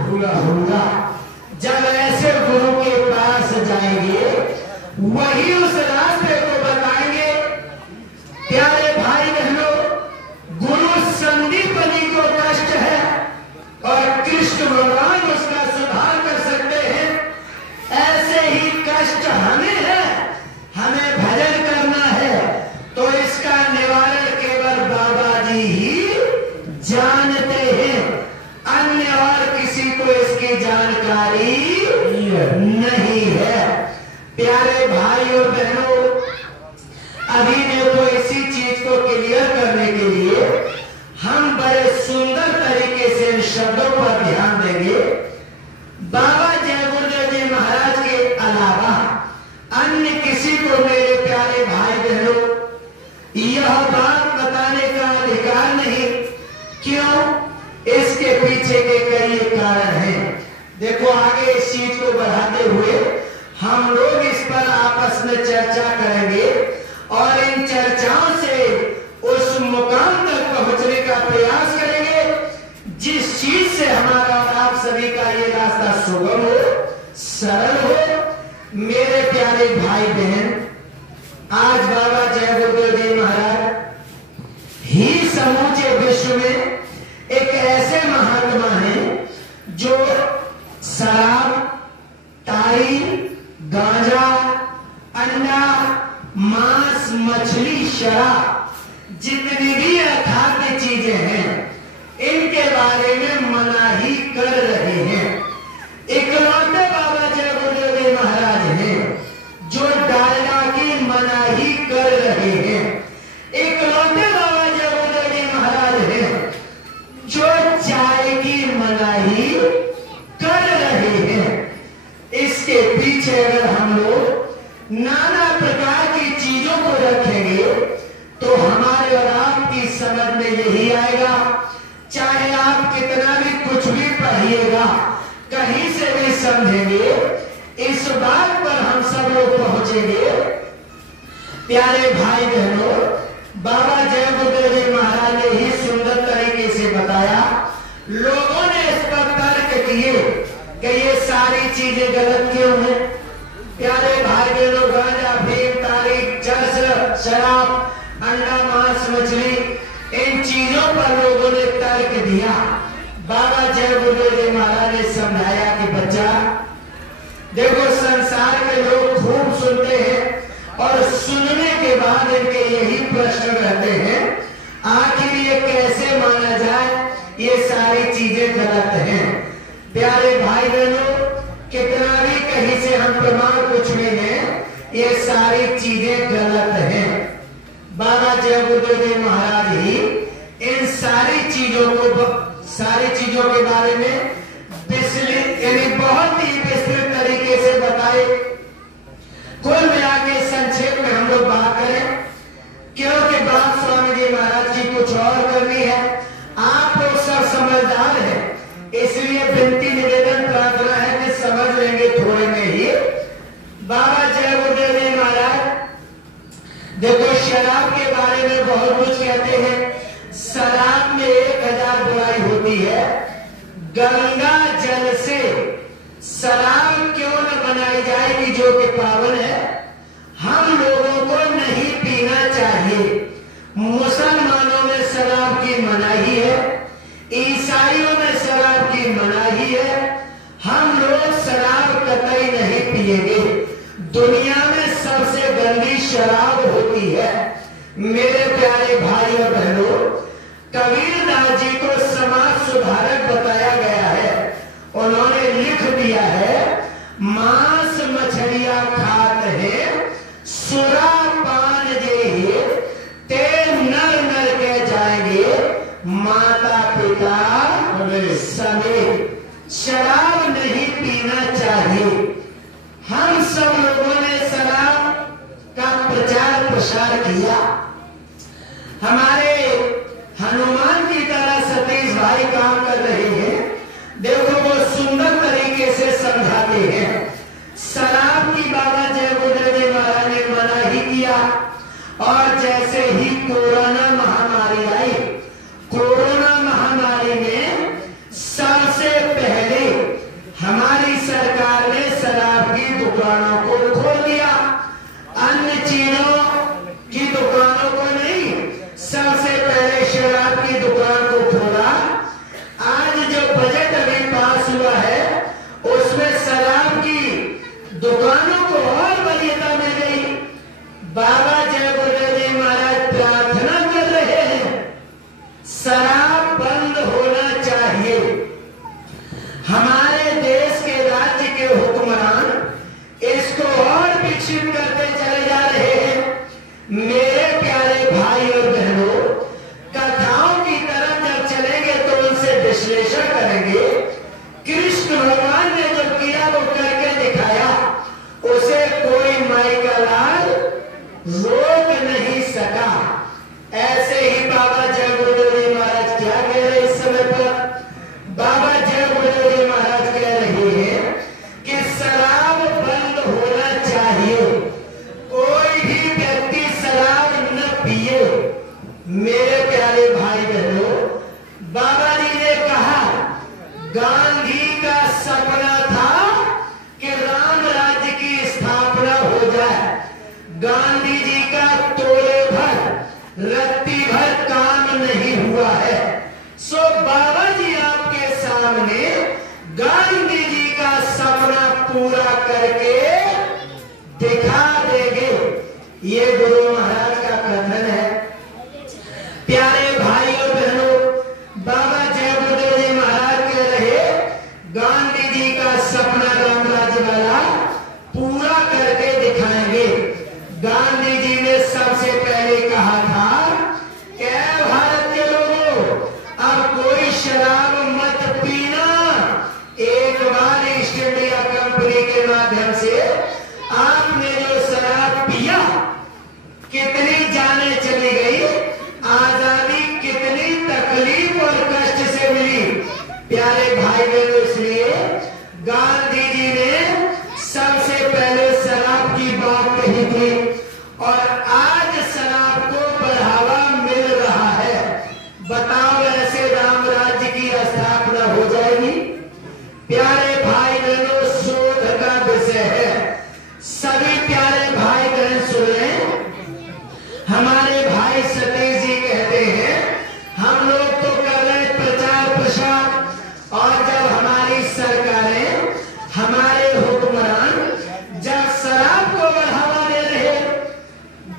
हुआ होगा। जब ऐसे गुरु के पास जाएंगे वही उस रास्ते को बताएंगे। प्यारे भाई बहनों, गुरु संदीपनी को कष्ट है और कृष्ण भगवान उसका सुधार कर सकते हैं। ऐसे ही कष्ट हमें है, हमें भजन करना है तो इसका निवारण केवल बाबा जी ही जानते हैं। अन्य और किसी को इसकी जानकारी नहीं है। प्यारे भाई और बहनों, अभी देखो इसी चीज को क्लियर करने के लिए हम बड़े सुंदर तरीके से इन शब्दों पर ध्यान देंगे। बाबा जय गुरुदेव जी महाराज के अलावा अन्य किसी को मेरे प्यारे भाई बहनों यह बात बताने का अधिकार नहीं। क्यों? इसके पीछे के कई कारण हैं। देखो आगे इस चीज को बढ़ाते हुए हम लोग इस पर आपस में चर्चा करेंगे और इन चर्चाओं से उस मुकाम तक पहुंचने का प्रयास करेंगे जिस चीज से हमारा और आप सभी का ये रास्ता सुगम हो, सरल हो। मेरे प्यारे भाई बहन, आज बाबा जय गुरुदेव जी महाराज ही समूचे विश्व में एक ऐसे महात्मा हैं जो शराब, ताड़ी, गांजा, अंडा, मांस, मछली, शराब जितनी भी अखाद्य चीजें हैं इनके बारे में मनाही कर रहे हैं। इकलौते बाबा जय गुरुदेव जी महाराज हैं जो डालडा की मनाही कर रहे हैं। इकलौते बाबा जय गुरुदेव जी महाराज हैं जो चाय की मनाही कर रहे हैं। इसके पीछे अगर हम लोग नाना प्रकार की चीजों को रखेंगे तो हमारे और आपकी समझ में यही आएगा। चाहे आप कितना भी कुछ भी पढ़िएगा, कहीं से भी समझेंगे, इस बात पर हम सब लोग पहुंचेंगे। प्यारे भाई बहनों, बाबा जय गुरुदेव जी महाराज ने ही सुंदर तरीके से बताया। लोगों ने इस पर तर्क किए कि ये सारी चीजें गलत क्यों हैं। प्यारे भाई बहनों, गांजा, अफीम, तारीख, चरस, शराब, अंडा, मांस, मछली, इन चीजों पर लोगों ने तर्क दिया। बाबा जय गुरुदेव जी महाराज ने समझाया कि बच्चा देखो, संसार के लोग खूब सुनते हैं और सुनने के बाद इनके यही प्रश्न रहते हैं, आखिर ये कैसे माना जाए ये सारी चीजें गलत हैं। प्यारे भाई बहनों, कितना भी कहीं से हम प्रमाण कुछ भी हैं, ये सारी चीजें गलत हैं। बाबा जय गुरुदेव जी महाराज ही इन सारी चीजों के बारे में यानी बहुत ही होती है, गंगा जल से शराब क्यों न बनाई जाएगी जो कि पावन है। हम लोगों को नहीं पीना चाहिए। मुसलमानों में शराब की मनाही है, ईसाइयों में शराब की मनाही है। हम लोग शराब कतई नहीं पिएंगे। दुनिया में सबसे गंदी शराब होती है। मेरे प्यारे भाई और बहनों, कबीरदास जी को समाज सुधारक बताया गया है। उन्होंने लिख दिया है, मांस मछलियां खात है सुरा पान जे ते नर नर के जाएंगे माता पिता समेत। शराब नहीं पीना चाहिए। हम सब लोगों ने शराब का प्रचार प्रसार किया। हमारे हनुमान की तरह सतीश भाई काम कर रहे हैं। देखो वो सुंदर तरीके से समझाते हैं। शराब की बाबा जय गुरुदेव महाराज ने मना ही किया। और जैसे ही कोरोना महामारी आई, कोरोना महामारी में सबसे पहले हमारी सरकार ने शराब की दुकानों को खोल दिया। अन्य चीजों की दुकानों को नहीं, सबसे पहले शराब की दुकान को खोला। आज जो बजट अभी पास हुआ है उसमें शराब की दुकानों को और वरीयता मिल गई। बाबा जय गुरुदेव महाराज प्रार्थना कर रहे हैं, शराब बंद होना चाहिए। हमारे देश के राज्य के हुक्मरान इसको और विकसित करते चले जा रहे हैं। मेरे प्यारे भाई और बहनों, कथाओं की तरफ जब चलेंगे तो उनसे विश्लेषण करेंगे। कृष्ण भगवान ने जो किया वो करके दिखाया, उसे कोई माई का लाल रोक नहीं सका। ऐसे ही बाबा जय गुरुदेव महाराज क्या कह रहे इस समय पर? बाबा जय गुरुदेव महाराज कह रहे हैं कि शराब बंद होना चाहिए। कोई भी व्यक्ति शराब न पिए। मेरे प्यारे भाई बहनों, बाबा जी ने कहा, गांधी का सपना था कि राम राज्य की स्थापना हो जाए। गांधी जी का तोले भर रत्ती भर काम नहीं हुआ है। सो बाबा जी आपके सामने गांधी जी का सपना पूरा करके दिखा देंगे। ये गुरु महाराज का कथन है। प्यारे भाई और बहनों, बाबा जय गुरुदेव महाराज कह रहे, गांधी जी का सपना राम राज्य वाला पूरा करके दिखाएंगे। गांधी जी ने सबसे पहले कहा था कि भारत के लोगों, अब कोई शराब मत पीना। एक बार ईस्ट इंडिया कंपनी के माध्यम से आपने जो शराब पिया, कितनी जानें चली गई, आजादी कितनी तकलीफ और कष्ट से मिली। प्यारे भाई बहनों, इसलिए गांधी जी ने सबसे पहले शराब की बात कही थी और आज शराब को बढ़ावा मिल रहा है। बताओ, ऐसे राम राज्य की स्थापना हो जाएगी? प्यारे भाई बहनों, शोध का विषय है। सभी प्यारे भाई बहन सुने। हमारे भाई सतीश जी कहते हैं, हम लोग तो कर रहे प्रचार प्रसार, और जब हमारी सरकारें, हमारे हुक्मरान जब शराब को बढ़ावा दे रहे,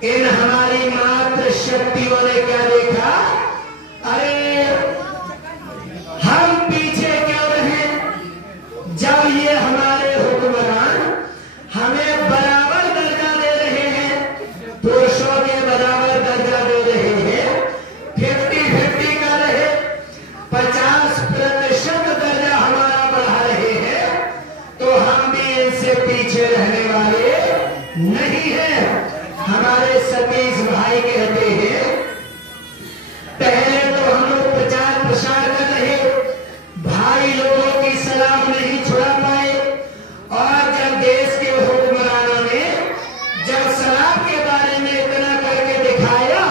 इन हमारी मात्र शक्तियों ने क्या देखा? अरे हम पीछे क्यों रहे? जब ये हमारे हुक्मरान हमें बराबर दर्जा दे रहे हैं, पुरुषों के बराबर दर्जा दे रहे हैं, 50-50 कर रहे, 50% दर्जा हमारा बढ़ा रहे हैं, तो हम भी इनसे पीछे रहने वाले नहीं हैं। हमारे सतीश भाई कहते हैं, पहले तो हम लोग प्रचार प्रसार कर रहे, भाई लोगों की शराब नहीं छुड़ा पाए, और जब देश के हुक्मरानों ने जब शराब के बारे में इतना करके दिखाया,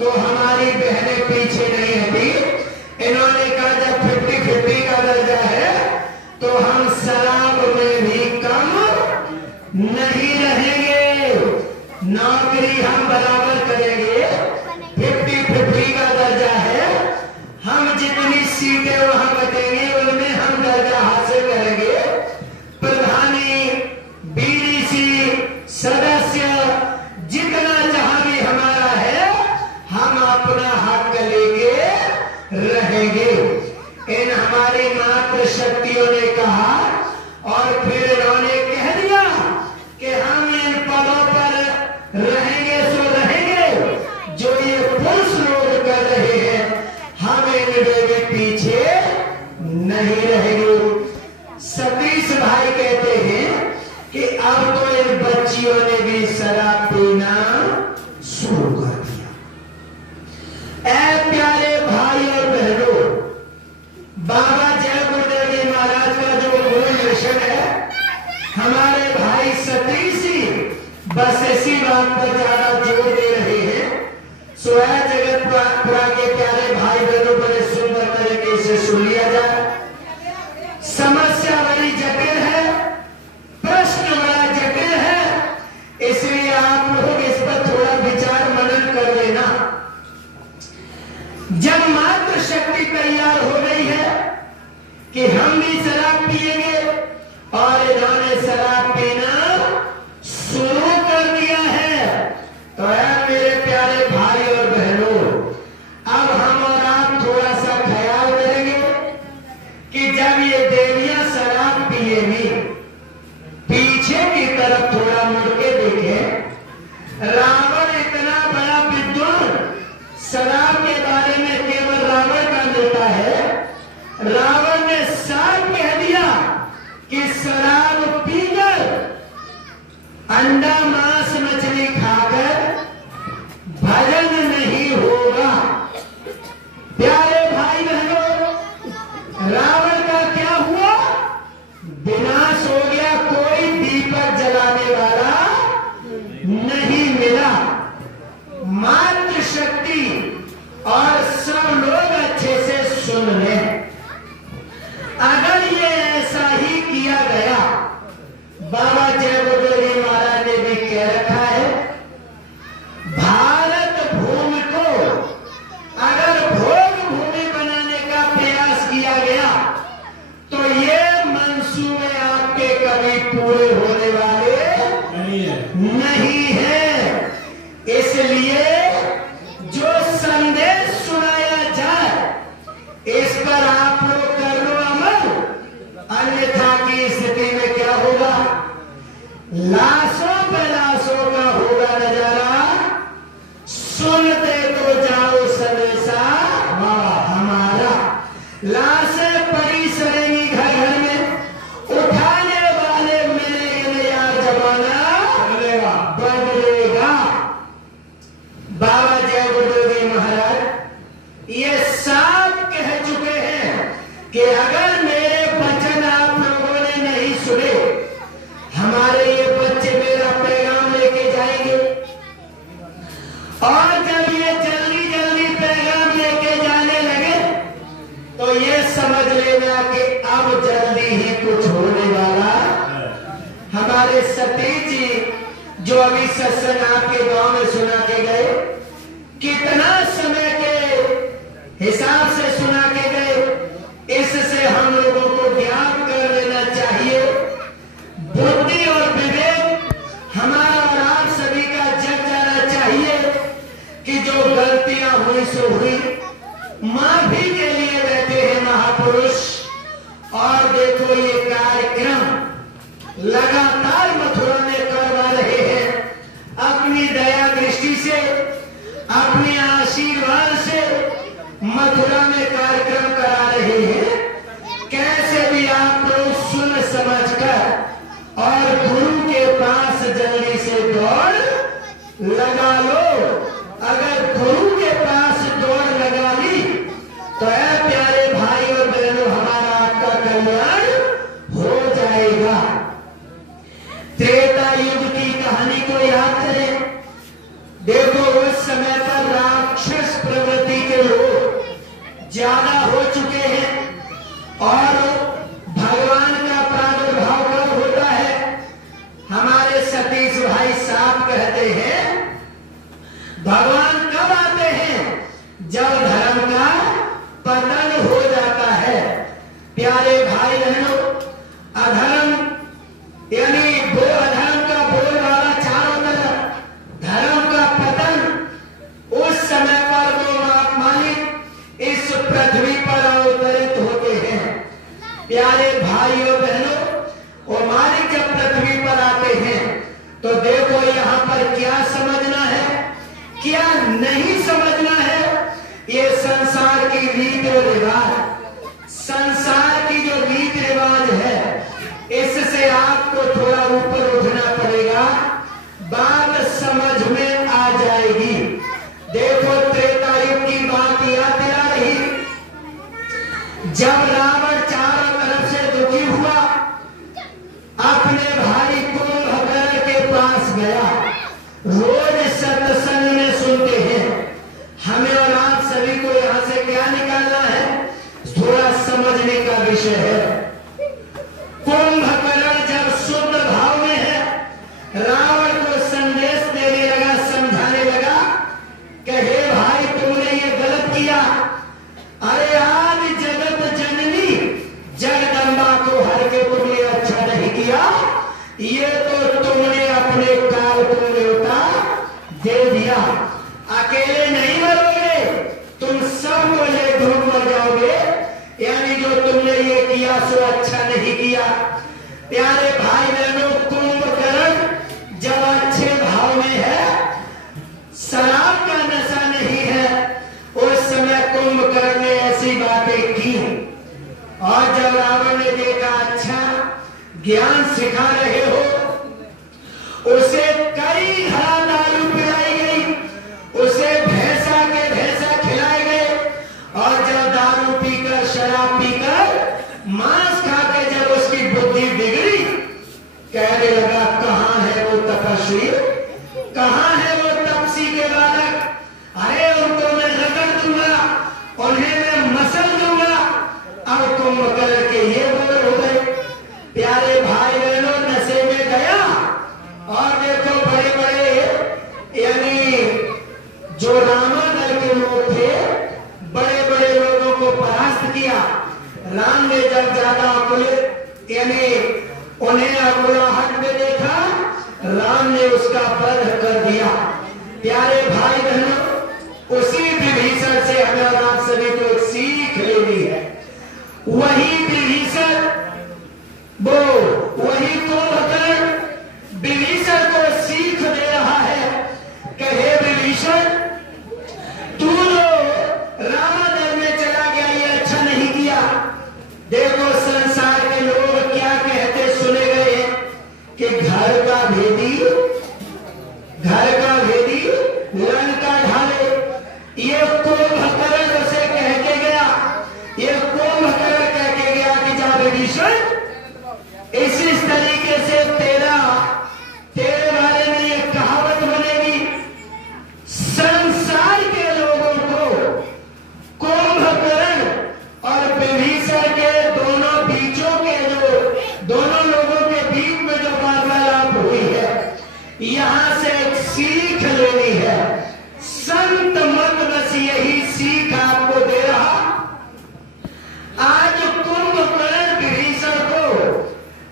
तो हमारी बहनें पीछे नहीं हटी। इन्होंने कहा, जब हम शराब में भी कम नहीं रहेंगे। नौकरी हम बराबर करेंगे, 50-50 का दर्जा है। हम जितनी सीटें वहां बटेंगे उनमें हम दर्जा हासिल करेंगे। प्रधानी, बीडीसी, सदस्य, जितना जहां भी हमारा है हम अपना हक लेके रहेंगे। इन हमारी मातृशक्तियों ने कहा और फिर इन्होंने कह दिया कि हम इन पदों पर रहेंगे सो रहेंगे। जो ये पुरुष लोग कर रहे हैं हम इनके भी पीछे नहीं रहेंगे। सतीश भाई कहते हैं कि अब तो इन बच्चियों ने भी शराब पीना शुरू कर दिया। ऐ प्यारे भाई और बहनों, बाबा जय गुरुदेव जी महाराज का जो मूल मिशन है, हमारे भाई सतीश जी बस इसी बात पर ज्यादा जोर दे रहे हैं। सो है जगतपुरा के प्यारे भाई बहनों, बड़े सुंदर तरीके से सुन लिया जाए। समस्या बड़ी जटिल है, प्रश्न बड़ा जटिल है, इसलिए आप लोग इस पर थोड़ा विचार मनन कर लेना। जब मातृशक्ति तैयार हो गई है कि हम भी शराब पिएंगे और इन्होंने शराब पीना शुरू कर दिया है, तो है मेरे प्यारे भाई और बहनों, अब हम और आप थोड़ा सा ख्याल करेंगे कि जब ये देवियां शराब पिएंगी, पीछे की तरफ थोड़ा मुड़ के देखें। रावण इतना बड़ा विद्वान, शराब के बारे में केवल रावण का मिलता है। रावण ने साफ कह दिया कि शराब पीकर, अंडा मांस मछली खाकर भजन नहीं होगा। प्यारे भाई बहनों, रावण का क्या हुआ? विनाश हो गया। कोई दीपक जलाने वाला नहीं मिला। मातृशक्ति और सब लोग अच्छे से सुन लें, अगर ये ऐसा ही किया गया, बाबा जय गुरुदेव जी महाराज ने भी कह रखा है, भारत भूमि को अगर भोग भूमि बनाने का प्रयास किया गया तो ये मंसूबे आपके कभी पूरे होने वाले नहीं है। इसलिए जो संदेश सुनाया जाए इस पर आप लोग कर लो अमल, अन्यथा की स्थिति में क्या होगा? लाशों पे लाशों का होगा नजारा। सुनते तो जाओ संदेशा हमारा। लाशें पड़ी सड़ेंगी घर घर में, उठाने वाले मिलेंगे, यार जमाना बदलेगा। बाबा जय गुरुदेव जी महाराज ये साफ कह चुके हैं कि अगर मेरे वचन आप लोगों ने नहीं सुने, हमारे ये बच्चे मेरा पैगाम लेके जाएंगे, और जब ये जल्दी जल्दी पैगाम लेके जाने लगे तो ये समझ लेना कि अब जल्दी ही कुछ होने वाला। हमारे सतीश जी जो अभी सत्संग आपके गांव में सुना के गए, कितना समय के हिसाब से सुना के गए, इससे हम लोगों को ज्ञान कर लेना चाहिए। बुद्धि और विवेक हमारा और आप सभी का जग जाना चाहिए कि जो गलतियां हुई सो हुई, माफी के लिए बैठे हैं महापुरुष। और देखो ये कार्यक्रम लगातार मथुरा में करवा रहे हैं, अपनी दया दृष्टि से, अपने आशीर्वाद से मथुरा में रीति रिवाज, संसार की जो रीति रिवाज है, इससे आपको थोड़ा ऊपर उठना पड़ेगा, बात समझ में आ जाएगी। देखो त्रेता युग की बात याद दिला रही, जब रावण चारों तरफ से दुखी हुआ, अपने भाई कुंभकर्ण के पास गया। रोज सत्संग में सुनते हैं, हमें और आप सभी को यहां से क्या निकालना है, थोड़ा समझने का विषय है। कुंभकर्ण जब शुद्ध भाव में है, रावण को संदेश देने लगा, समझाने लगा कि हे भाई तुमने ये गलत किया। अरे आज जगत जननी जगदम्बा को हर के तुमने अच्छा नहीं किया, ये तो तुमने अपने काल को न्योता दे दिया। अकेले नहीं मरोगे, तुम सबको ले धूप मर जाओगे, यानी जो तुमने ये किया सो अच्छा नहीं किया। प्यारे भाई बहनों, कुंभकर्ण जब अच्छे भाव में है, शराब का नशा नहीं है, उस समय कुंभकर्ण ने ऐसी बातें की। और जब रावण ने देखा अच्छा ज्ञान सिखा रहे हो, उसे कई हरा दारू पिलाई गई, उसे भैंसा के भैंसा खिलाए गए। और जब दारू पीकर, शराब पीकर, मांस खाकर जब उसकी बुद्धि बिगड़ी, कहने लगा कहां है वो तपस्वी, कहां है वो तपसी के बालक, अरे उनको मैं रगड़ दूंगा, उन्हें मैं मसल दूंगा। अब कुंभकर्ण के ये बोल हो गए। प्यारे भाई बहनों, नशे में गया और देखो बड़े बड़े, यानी जो रामादल के लोग थे, बड़े बड़े लोगों को परास्त किया। राम ने जब ज्यादा यानी उन्हें अकुलाहट में देखा, राम ने उसका वध कर दिया। प्यारे भाई बहनों, उसी विभीषण से हमें और आप सभी को एक सीख लेनी है। वही विभीषण, वो वही कुंभकर्ण विभीषण को सीख दे रहा है कि हे विभीषण, तू जो रामादल में चला गया, ये अच्छा नहीं किया। देखो संसार के लोग क्या कहते सुने गए हैं कि घर का भेदी लंका ढाले। ये कुंभकर्ण उसे कह के गया, ये कुंभकर्ण कह के गया कि जा विभीषण, इस तरीके से तेरे बारे में ये कहावत बनेगी। संसार के लोगों को कुंभकर्ण और विभीषण के दोनों लोगों के बीच में जो वार्तालाप हुई है, यहां से एक सीख लेनी है। संत मत बस यही सीख आपको दे रहा। आज कुंभकर्ण विभीषण को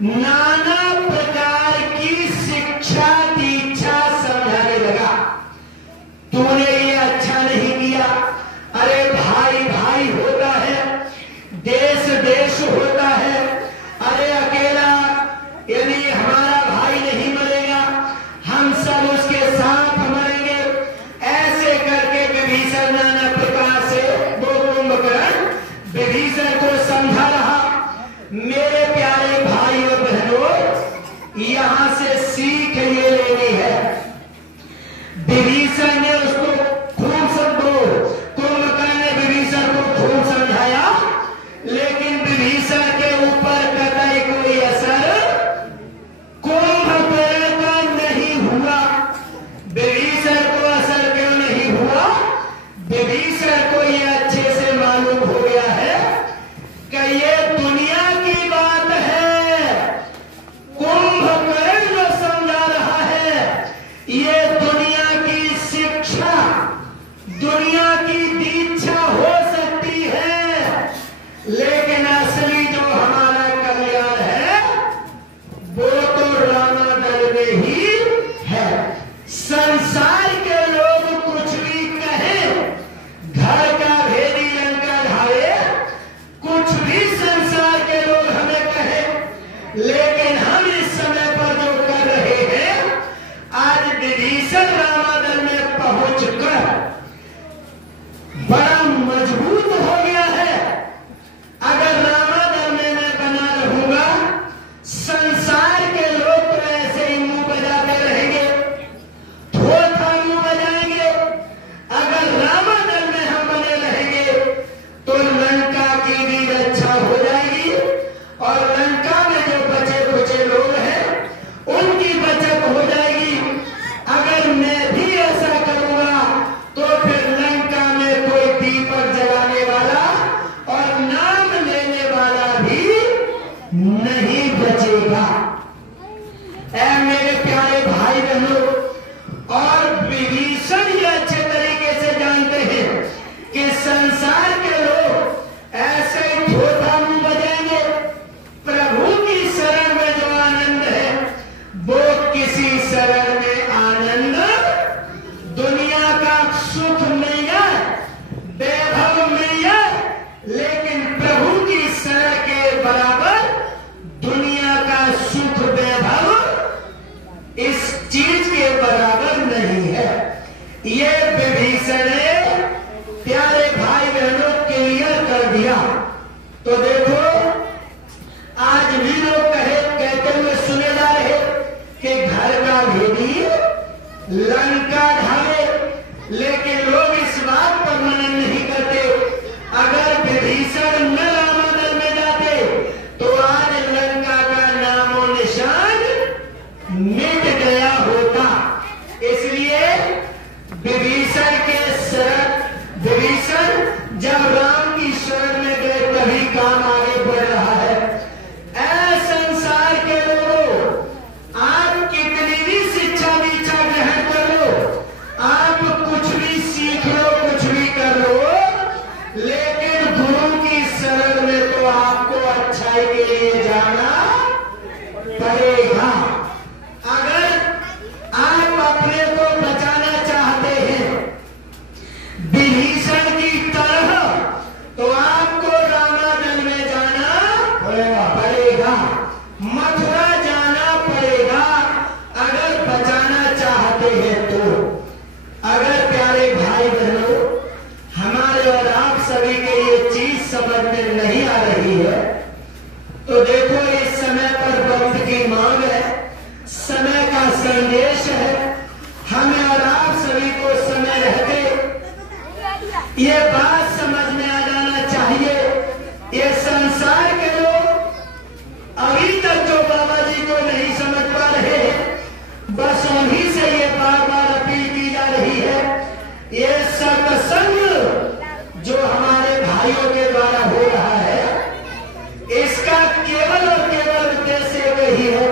नाना प्रकार की शिक्षा दीक्षा समझाने लगा। तूने ये अच्छा नहीं किया, अरे भाई भाई होता है, देश देश होता है, अरे अकेला यानी हमारा भाई नहीं मरेगा, हम सब उसके साथ मरेंगे। ऐसे करके विभीषण नाना प्रकार से वो कुंभकर्ण विभीषण को समझा रहा। मेरे प्यारे भाई और बहनों, यहां से सीख ये लेनी है। विभीषण ने उसको कुंभकर्ण ने विभीषण को खूब समझाया, लेकिन विभीषण के ऊपर कतई कोई असर कुंभकर्ण का नहीं हुआ। विभीषण को असर क्यों नहीं हुआ? विभीषण को यह अच्छे से मालूम हो गया है कि ये दुनिया की बात है। कुंभकर्ण जो समझा रहा है, ये दुनिया की शिक्षा, दुनिया की दीक्षा हो सकती है, लेकिन असली जो हमारा कल्याण है वो तो रामादल में ही है। संसार के लोग कुछ भी कहें, घर का भेदी लंका ढाले, कुछ भी संसार के लोग हमें कहें, लेकिन हम इस समय पर जो कर रहे हैं, आज विभीषण रामादल में पहुंचकर बड़ा मजबूत हो गया है। भेदी लंका ढाले। लेकिन लोग इस बात पर मनन नहीं करते, अगर विभीषण न रामादल में जाते तो आज लंका का नामो निशान मिट गया होता। इसलिए विभीषण जब राम की शरण में गए तभी काम आगे बढ़ रहा है। ऐ संसार के लोगों, आप कितनी भी शिक्षा दीक्षा ग्रहण कर लो, आप कुछ भी सीख लो, कुछ भी कर लो, लेकिन गुरु की शरण में तो आपको अच्छाई के लिए जाना पड़ेगा। अगर आप अपने को बचाना चाहते हैं विभीषण की तरह, तो आपको रामादल में जाना पड़ेगा, मथुरा जाना पड़ेगा, अगर बचाना चाहते हैं तो। अगर प्यारे भाई बहनों, हमारे और आप सभी के ये चीज समझ में नहीं आ रही है, तो देखो इस समय पर वक्त की मांग है, समय का संदेश है। हमें और आप सभी को समय रहते ये बात समझ में आ जाना चाहिए। ये संसार के लोग अभी तक जो बाबा जी को नहीं समझ पा रहे हैं, बस उन्हीं से ये बार बार अपील की जा रही है। ये सत्संग जो हमारे भाइयों के द्वारा हो रहा है, इसका केवल और केवल उद्देश्य यही है,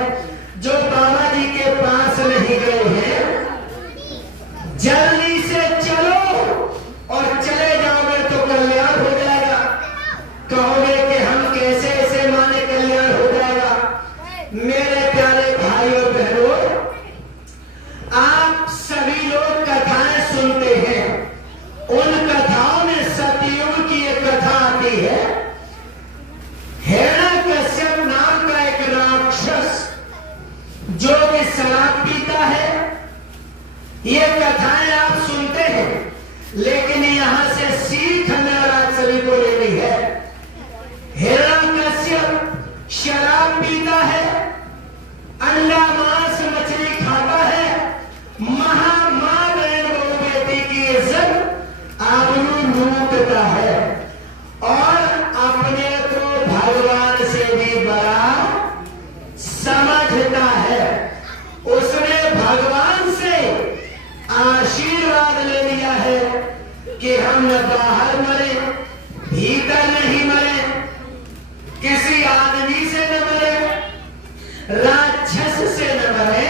जो बाबा जी के पास नहीं गए हैं, जल्दी से चलो, और चले जाओगे तो कल्याण हो जाएगा। कहोगे कि हम कैसे ऐसे माने कल्याण हो जाएगा। मेरे प्यारे भाई और बहनों, आप सभी लोग कथाएं सुनते हैं, उन कथाओं में सतयुग की एक कथा आती है। हिरण्यकश्यप नाम का एक राक्षस जो कि शराब पीता है, ये कथाएं आप सुनते हैं, लेकिन यहां से सीख हमें और आप सभी को लेनी है। हिरण्यकश्यप शराब पीता है, अंडा मांस मछली खाता है, मां बहन बहू बेटी की इज्जत आबरू लूटता है, और अपने को भगवान से भी बड़ा समझता है। उसने भगवान से आशीर्वाद ले लिया है कि हम न बाहर मरे, भीतर नहीं मरे, किसी आदमी से न मरे, राक्षस से न मरे,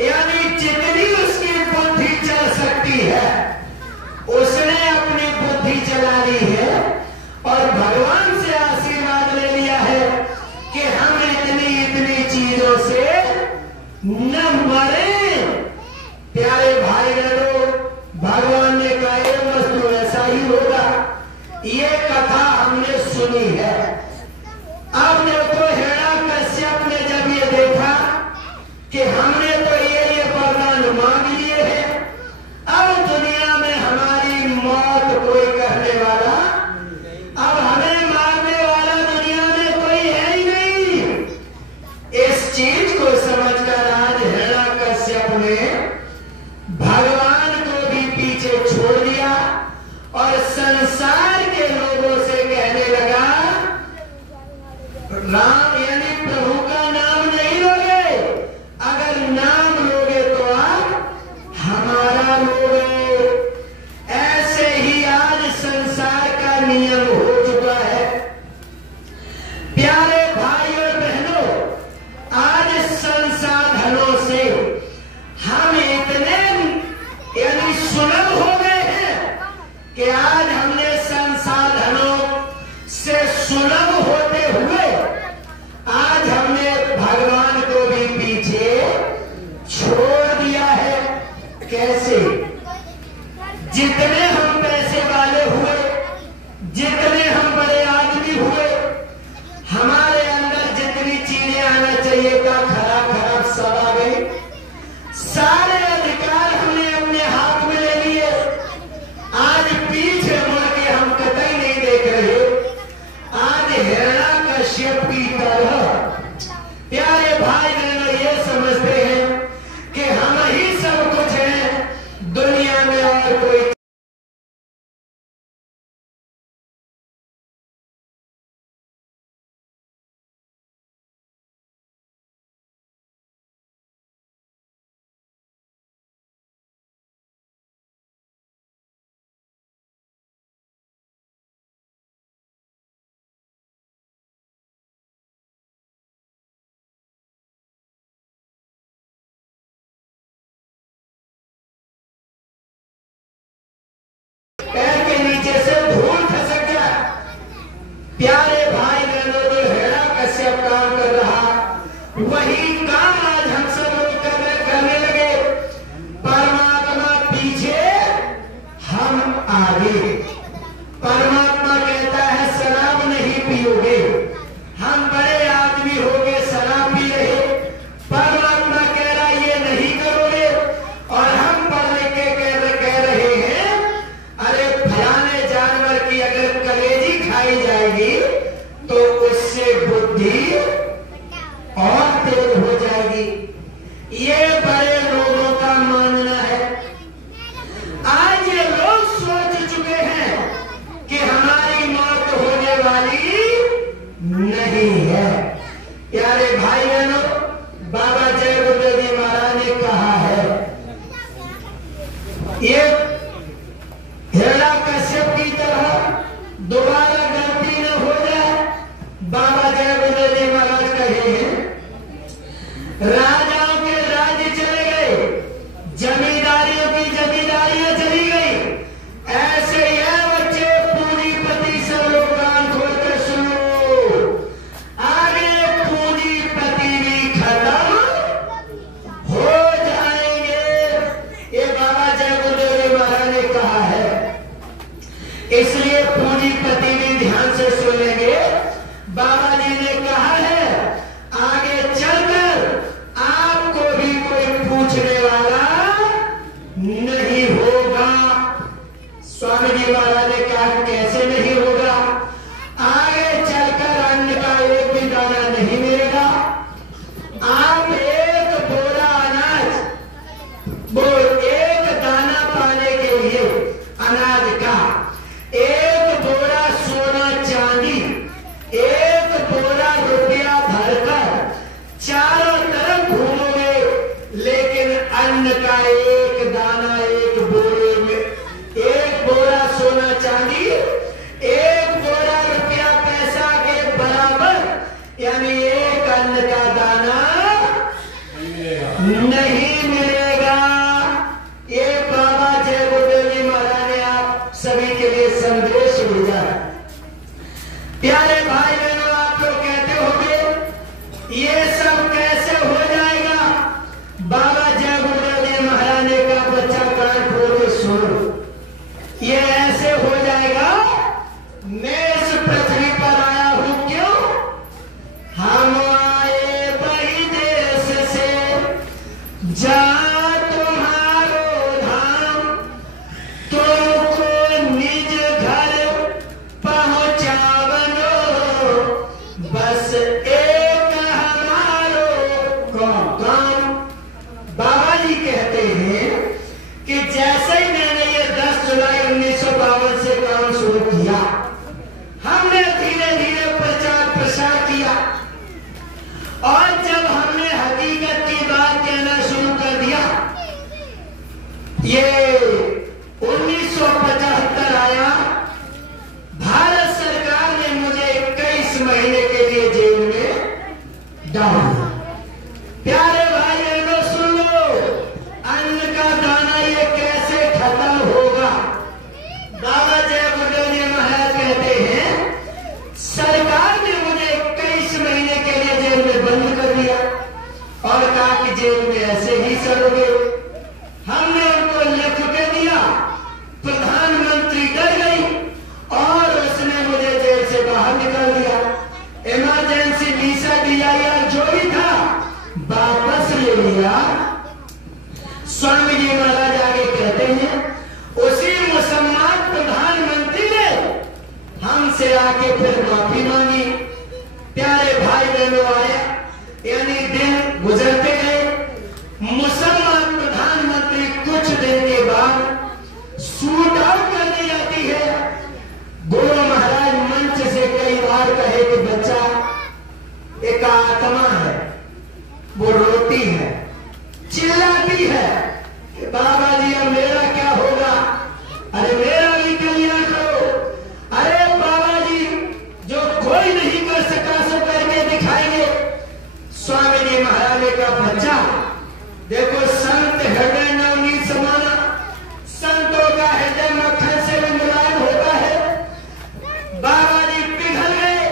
यानी जितनी उसकी बुद्धि चल सकती है उसने अपनी बुद्धि चला ली है, और भगवान से आशीर्वाद ले लिया है कि हम इतनी चीजों से न मरे। प्यारे भाई बहनों, भगवान ने कहा ये वस्तु ऐसा ही होगा। ये कथा हमने सुनी है। अब देखो हिरण्यकश्यप ने जब ये देखा कि हमने तो ये वरदान मांग लिए हैं, अब दुनिया में हमारी मौत कोई करने वाला, अब हमें मारने वाला दुनिया में कोई है ही नहीं। इस चीज को समझकर आज हिरण्यकश्यप ने भगवान को भी पीछे छोड़ दिया और संसार के लोगों से कहने लगा, राम यानी प्रभु का नाम नहीं लोगे, अगर नाम लोगे तो आप हमारा लोगे। ऐसे ही आज संसार का नियम हो चुका है। प्यारे भाई और बहनों, आज संसाधनों से हम इतने यानी सुलभ हो गए हैं कि आज हमने संसाधनों से सुलभ होते हुए आज हमने भगवान को भी पीछे छोड़ दिया है। कैसे? जितने हम पैसे वाले हुए, जितने हम बड़े आदमी हुए, हमारे अंदर जितनी चीजें आना चाहिए था खराब सब आ गई। सारे अधिकार हमने अपने हाथ में ले लिए। आज पीछे मुड़ के हम कतई नहीं देख रहे। आज हिरण्यकश्यप की तरह प्यारे भाई बहनों ये समझते हैं कि वही काम आज हम सब लोग करने लगे। परमात्मा पीछे, हम आगे। परमात्मा कहता है शराब नहीं पियोगे, हम बड़े आदमी हो गए शराब पी रहे। परमात्मा कह रहा ये नहीं करोगे, और हम पढ़ लिख के कह रहे हैं अरे फलाने जानवर की अगर कलेजी खाई जाएगी तो उससे बुद्धि और तेज हो जाएगी। ये बड़े लोगों का मानना है। आज ये लोग सोच चुके हैं कि हमारी मौत होने वाली नहीं है। प्यारे भाई बहनों, बाबा जय गुरुदेव जी महाराज ने कहा है, ये हिरण्यकश्यप की तरह दोबारा गलती न हो जाए। बाबा जय गुरुदेव जी महाराज कहे हैं राजाओं के राज्य चले गए, जमींदारियों की जमींदारियां चली गई। ऐसे यह बच्चे पूंजीपति सब लोग कान खोलकर सुनो, आगे पूंजीपति भी खत्म हो जाएंगे। ये बाबा जय गुरुदेव जी महाराज ने कहा है, इसलिए पूंजीपति भी ध्यान से सुनेंगे। बाबा जी ने कहा है आगे चलकर आपको भी कोई पूछने वाला नहीं होगा। स्वामी जी महाराज ने कहा कैसे नहीं होगा? आगे चलकर अन्न का एक भी दाना नहीं मिलेगा। आप एक बोरा अनाज, वो एक दाना पाने के लिए अनाज का, एक बोरा सोना चांदी, एक बोरा रुपया भरकर चारों तरफ घूमोगे, लेकिन अन्न का एक दाना एक बोरे में, एक बोरा सोना चांदी, एक बोरा रुपया पैसा के बराबर, यानी एक अन्न का दाना नहीं मिलेगा। ये बाबा जय गुरुदेव जी महाराज ने आप सभी के लिए संदेश भेजा है। प्यारे भाई बहनों, आप लोग कहते होंगे ये सब कैसे हो जाएगा? बाबा जय गुरुदेव जी महाराज ने कहा बच्चा कान खोल के सुनो, ये ऐसे हो जाएगा। मैं इस पृथ्वी पर आया हूं क्यों? हम आए वही देश से जहां तुम्हारो धाम, तुमको निज घर पहुंचावनो, बस एक हमारो काम। बाबा जी कहते हैं कि जैसे ही मैंने ये 10 जुलाई 1952 से काम शुरू किया, हमने धीरे धीरे प्रचार प्रसार किया, और जब हमने हकीकत की बात कहना शुरू कर दिया, ये 1975 आया, भारत सरकार ने मुझे 21 महीने के लिए जेल में डाल दिया। प्यारे भाई बहनों सुन लो, अन्न का दाना ये कैसे खत्म होगा? बाबा जय गुरुदेव जी महाराज कहते हैं सरकार ने मुझे 21 महीने के लिए जेल में बंद कर दिया और कहा कि जेल में ऐसे ही सड़ोगे। हमने उनको लिख के दिया, प्रधानमंत्री डर गई और उसने मुझे जेल से बाहर निकाल दिया। इमरजेंसी वीसा DIR जो भी था वापस ले लिया। स्वामी जी महाराज आगे कहते हैं उसी मुसलमान प्रधानमंत्री ने हमसे आके फिर माफी मांगी। प्यारे भाई बहनों, आया यानी दिन गुजरते गए, मुसलमान प्रधानमंत्री कुछ दिन के बाद सूट आउट कर दी जाती है। गुरु महाराज मंच से कई बार कहे कि बच्चा एक आत्मा है, वो रोती है, चिल्लाती है कि बाबा जी अब मेरा क्या होगा? अरे मेरा भी कल्याण करो। अरे बाबा जी जो कोई नहीं कर सका सो करके दिखाएंगे। स्वामी जी महाराज ने कहा बच्चा देखो, संत हृदय नवनीत समाना, संतों का हृदय मक्खन से भी मुलायम होता है। बाबा जी पिघल गए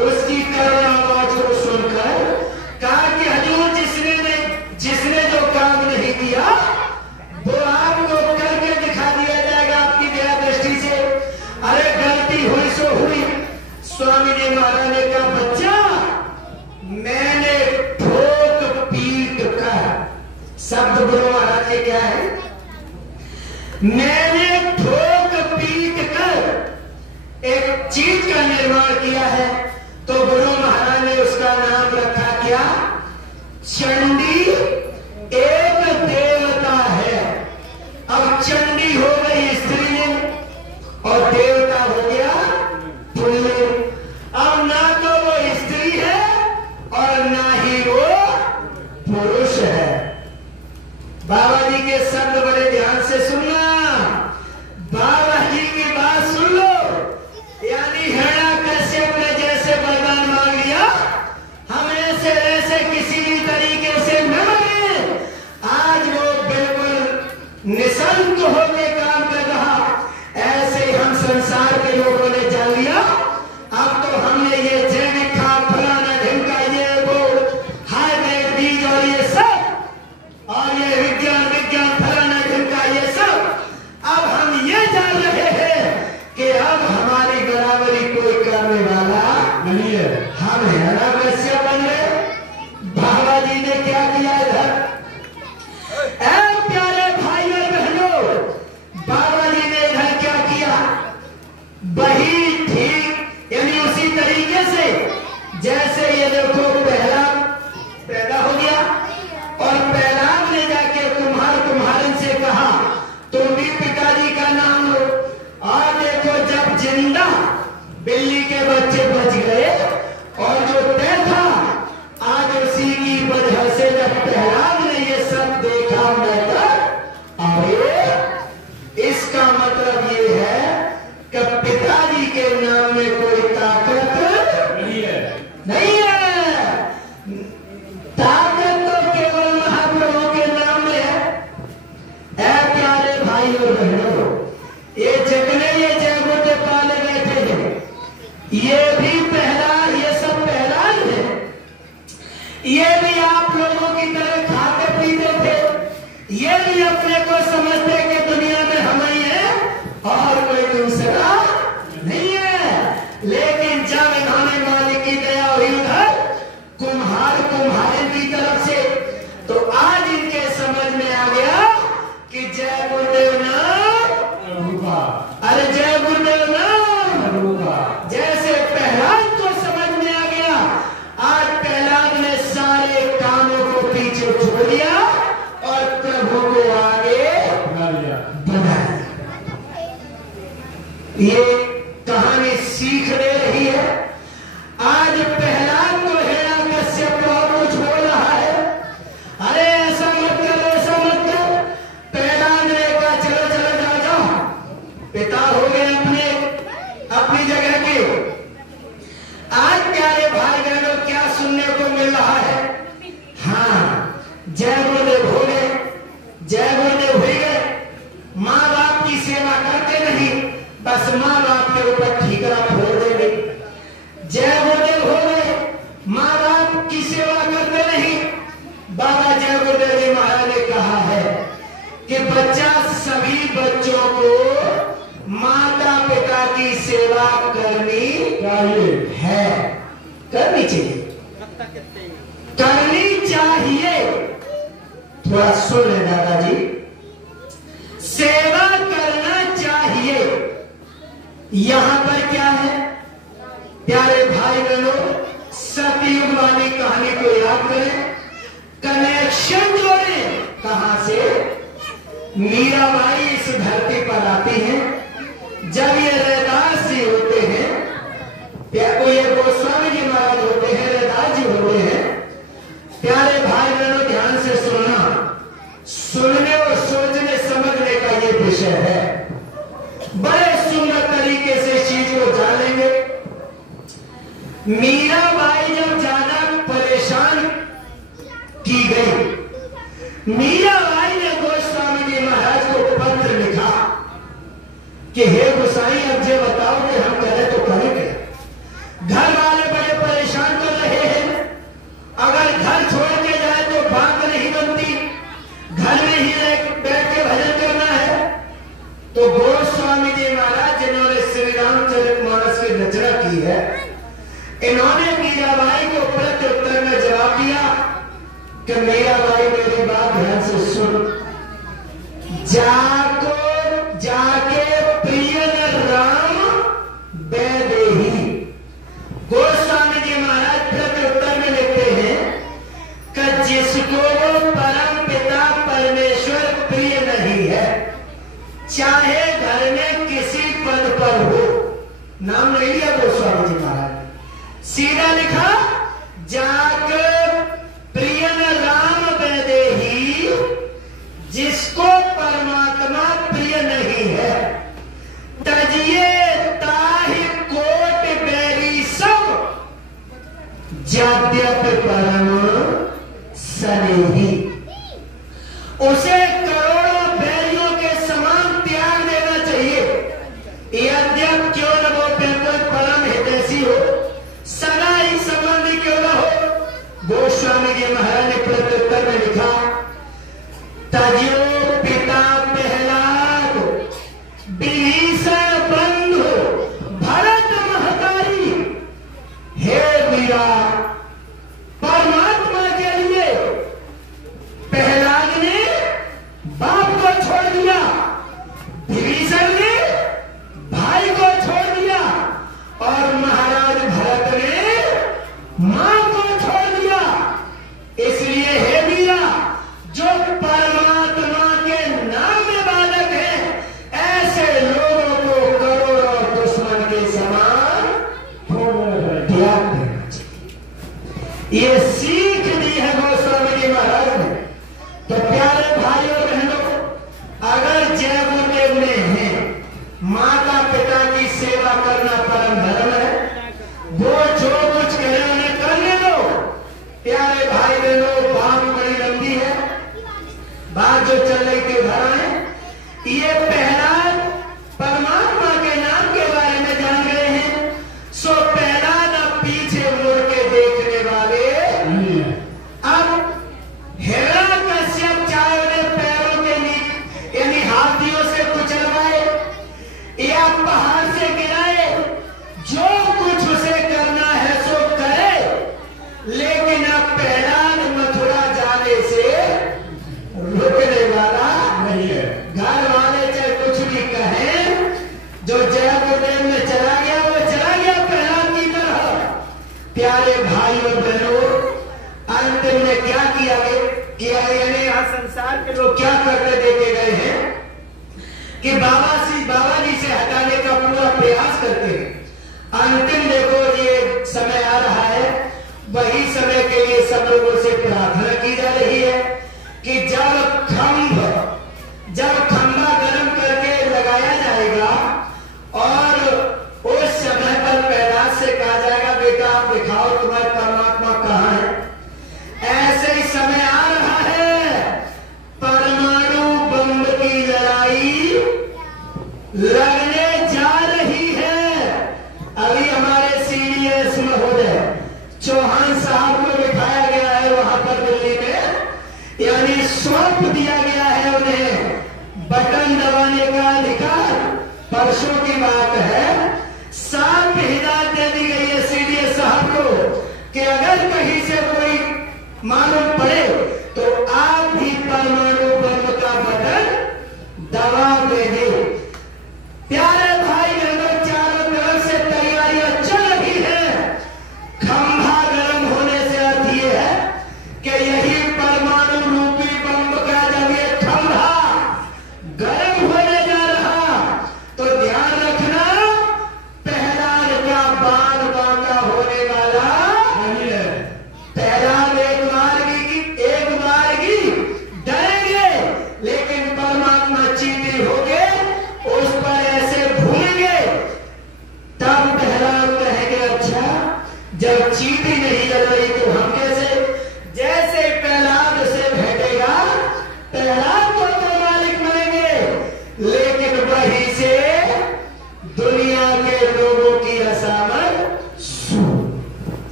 उसकी करुणा बात को सुनकर, कहा जी महाराज ने कहा, बच्चा मैंने ठोक पीट कर, शब्द गुरु महाराज जी क्या है, मैंने ठोक पीट कर एक चीज का निर्माण किया है। तो गुरु महाराज ने उसका नाम रखा क्या, चंडी एक देवता है। अब चंडी हो गई स्त्रीलिंग और देवता हो गया पुल्लिंग। अब ना तो वो स्त्री है और ना ही वो पुरुष है। बाबा जी के शब्द बड़े ध्यान से सुनना, बाबा जी की बात सुन लो। यानी हिरण्यकश्यप ने जैसे वरदान मांग लिया, हम ऐसे किसी भी तरीके से न मांगे। आज वो बिल्कुल निसंक होकर काम कर रहा, ऐसे हम संसार के लोगों ने जान लिया। अब तो हमने ये जैविक खाद फलाना ढिमका, ये वो हाइब्रिड बीज और ये सब, और ये विज्ञान फलाना ढिमका ये सब, अब हम ये जान रहे हैं कि अब हमारी बराबरी कोई करने वाला नहीं है, हम हिरण्यकश्यप बन गए। बाबा जी ने क्या किया इधर, प्यारे भाइयों बहनों, बाबा जी ने इधर क्या किया, वही ठीक यानी उसी तरीके से जैसे ये देखो पहला पैदा हो गया और पहलाद ने जाके कुम्हारन से कहा तुम भी पिताजी का नाम लो। और देखो जब जिंदा बिल्ली के बच्चे बच गए और जो तय था, आज उसी की वजह से जब पहलाद ने ये सब देखा मैटर, अरे इसका मतलब ये है कि पिताजी के नाम में कोई ताकत नहीं है, नहीं है। ताकत तो केवल महाप्रभु के नाम में है। प्यारे भाइयों बहनों, ये जितने ये जयगुटे पाले बैठे हैं, ये भी पहला, ये सब पहला है। ये भी आप लोगों की तरह खाते पीते थे, ये भी अपने को समझते कि दुनिया में हम ही है और कोई दूसरा नहीं है। लेकिन जब इन्होंने मालिक की दया हुई उधर कुम्हारिन की तरफ से, तो आज इनके समझ में आ गया कि जय गुरुदेव नाम, अरे जय गुरुदेव नाम, जैसे प्रहलाद को समझ में आ गया, आज प्रहलाद ने सारे कामों को पीछे छोड़ दिया और प्रभु को आगे बढ़ाया। ये कहानी सीख दे रही है। आज प्रहलाद को हिरण्यकश्यप और कुछ बोल रहा है, अरे ऐसा मत कर, ऐसा मत कर। प्रहलाद ने कहा चलो चलो जाओ जाओ, पिता हो गए अपनी जगह के। आज प्यारे भाई बहनों क्या सुनने को मिल रहा है, हाँ जय गुरुदेव हो गए, जय गुरुदेव हो गए, माँ बाप की सेवा करते नहीं, बस माँ बाप के ऊपर ठीकरा फोड़ देंगे। जय गुरुदेव हो गए, माँ बाप की सेवा करते नहीं। बाबा जय गुरुदेव जी महाराज ने कहा है कि बच्चा, सभी बच्चों को माता पिता की सेवा करनी चाहिए, है करनी चाहिए, करनी चाहिए। थोड़ा सुन ले दादाजी, सेवा करना चाहिए। यहां पर क्या है प्यारे भाई बहनों, सतयुग वाली कहानी को याद करें, कनेक्शन जोड़े। कहां से, मीराबाई इस धरती पर आती हैं, जब ये रैदास जी होते हैं, ये गोस्वामी जी महाराज होते हैं, रैदास जी होते हैं। प्यारे भाई बहनों ध्यान से सुनना, सुनने और सोचने समझने का ये विषय है। बड़े सुंदर तरीके से इस चीज को जानेंगे। मीराबाई जब ज्यादा परेशान की गई, मीराबाई ने गोस्वामी जी महाराज को पत्र लिखा कि हे गोसाई, अब ये बताओ कि हम करें तो करें क्या? घर वाले बड़े परेशान कर रहे हैं, अगर घर छोड़ के जाए तो बात नहीं बनती, घर में ही बैठ के भजन करना है। तो गोस्वामी जी महाराज जिन्होंने श्री रामचरितमानस की रचना की है, कि मेरा भाई मेरी बात ध्यान से सुन। जाके प्रिय राम वैदेही। गोस्वामी जी महाराज प्रत्युत्तर में लिखते हैं कि जिसको वो परम पिता परमेश्वर प्रिय नहीं है, चाहे घर में किसी पद पर हो, नाम नहीं लिया गोस्वामी जी महाराज, सीधा लिखा जाके प्रिय राम वैदेही। जिसको परमात्मा प्रिय नहीं है, तजिए ताहि कोट बैरी सब, जाद्यप परम सनेही। उसे करोड़ों बैरियों के समान त्याग देना चाहिए, यद्यप क्यों न वो बिल्कुल परम हितैषी हो, सदा ही संबंधी क्यों न हो। गोस्वामी जी महाराज ने प्रत्युत्तर में लिखा तजियो पिता प्रहलाद विभीषण बंधु भरत महतारी। हे वीरा, परमात्मा के लिए प्रहलाद ने बाप को छोड़ दिया, विभीषण ने भाई को छोड़ दिया और महाराज भरत ने मां को छोड़ दिया। इसलिए हे वीरा, जो परमात्मा के नाम में बालक है, ऐसे लोगों को करोड़ों दुश्मन के समान त्याग देना चाहिए। ये सीख दी है गोस्वामी जी महाराज ने। तो प्यारे भाइयों बहनों, अगर जय गुरुदेव में है, माता पिता की सेवा करना परम धर्म है, वो जो कुछ करे उन्हें करने दो। प्यारे भाई बहनों, बात बड़ी लंबी है, बात जो चल रही के घर आए। ये प्रहलाद परमात्मा के नाम के बारे में जान गए हैं, सो प्रहलाद अब पीछे मुड़ के देखने वाले। अब हिरण्यकश्यप चाहे उन्हें पैरों के नीचे यानी हाथियों से कुचलवाए या पहाड़ से गिराए, जो कुछ उसे करना है सो करे, लेकिन अब प्रहलाद मथुरा जाने से रुकने वाला नहीं है। घर वाले चाहे कुछ भी कहें, जो जय गुरुदेव में चला गया वो चला गया प्रहलाद की तरह। प्यारे भाई और बहनों, अंतिम में क्या किया यानी यहाँ संसार के लोग क्या करते देखे गए हैं कि बाबा जी से हटाने का पूरा प्रयास करते हैं। अंतिम देखो ये समय आ रहा है, वही समय के लिए सब लोगों से प्रार्थना की जा रही है कि जब खंभा गर्म करके लगाया जाएगा और उस समय पर प्रहलाद से कहा जाएगा बेटा आप दिखाओ तुम्हारे परमात्मा कहां है। ऐसे ही समय आ रहा है, परमाणु बम की लड़ाई लड़ने जा रही है। अभी हमारे सीडीएस महोदय चौहान साहब को बिठाया गया है वहां पर दिल्ली में, यानी सौंप दिया गया है उन्हें बटन दबाने का अधिकार। परसों की बात है, साफ हिदायत दे दी गई है सीडीएस साहब को कि अगर कहीं से कोई मालूम पड़े तो आप भी परमाणु बम का बटन दबा देंगे। प्यारे भाई बहनों, चारों तरफ से तैयारियां चल रही है। खंभा गर्म होने से अर्थ ये है कि यही परमाणु रूपी बम का जब ये खंभा गर्म होने जा रहा तो ध्यान रखना, प्रहलाद का बाण बांका होने वाला नहीं है। प्रहलाद एक बार की डरेगा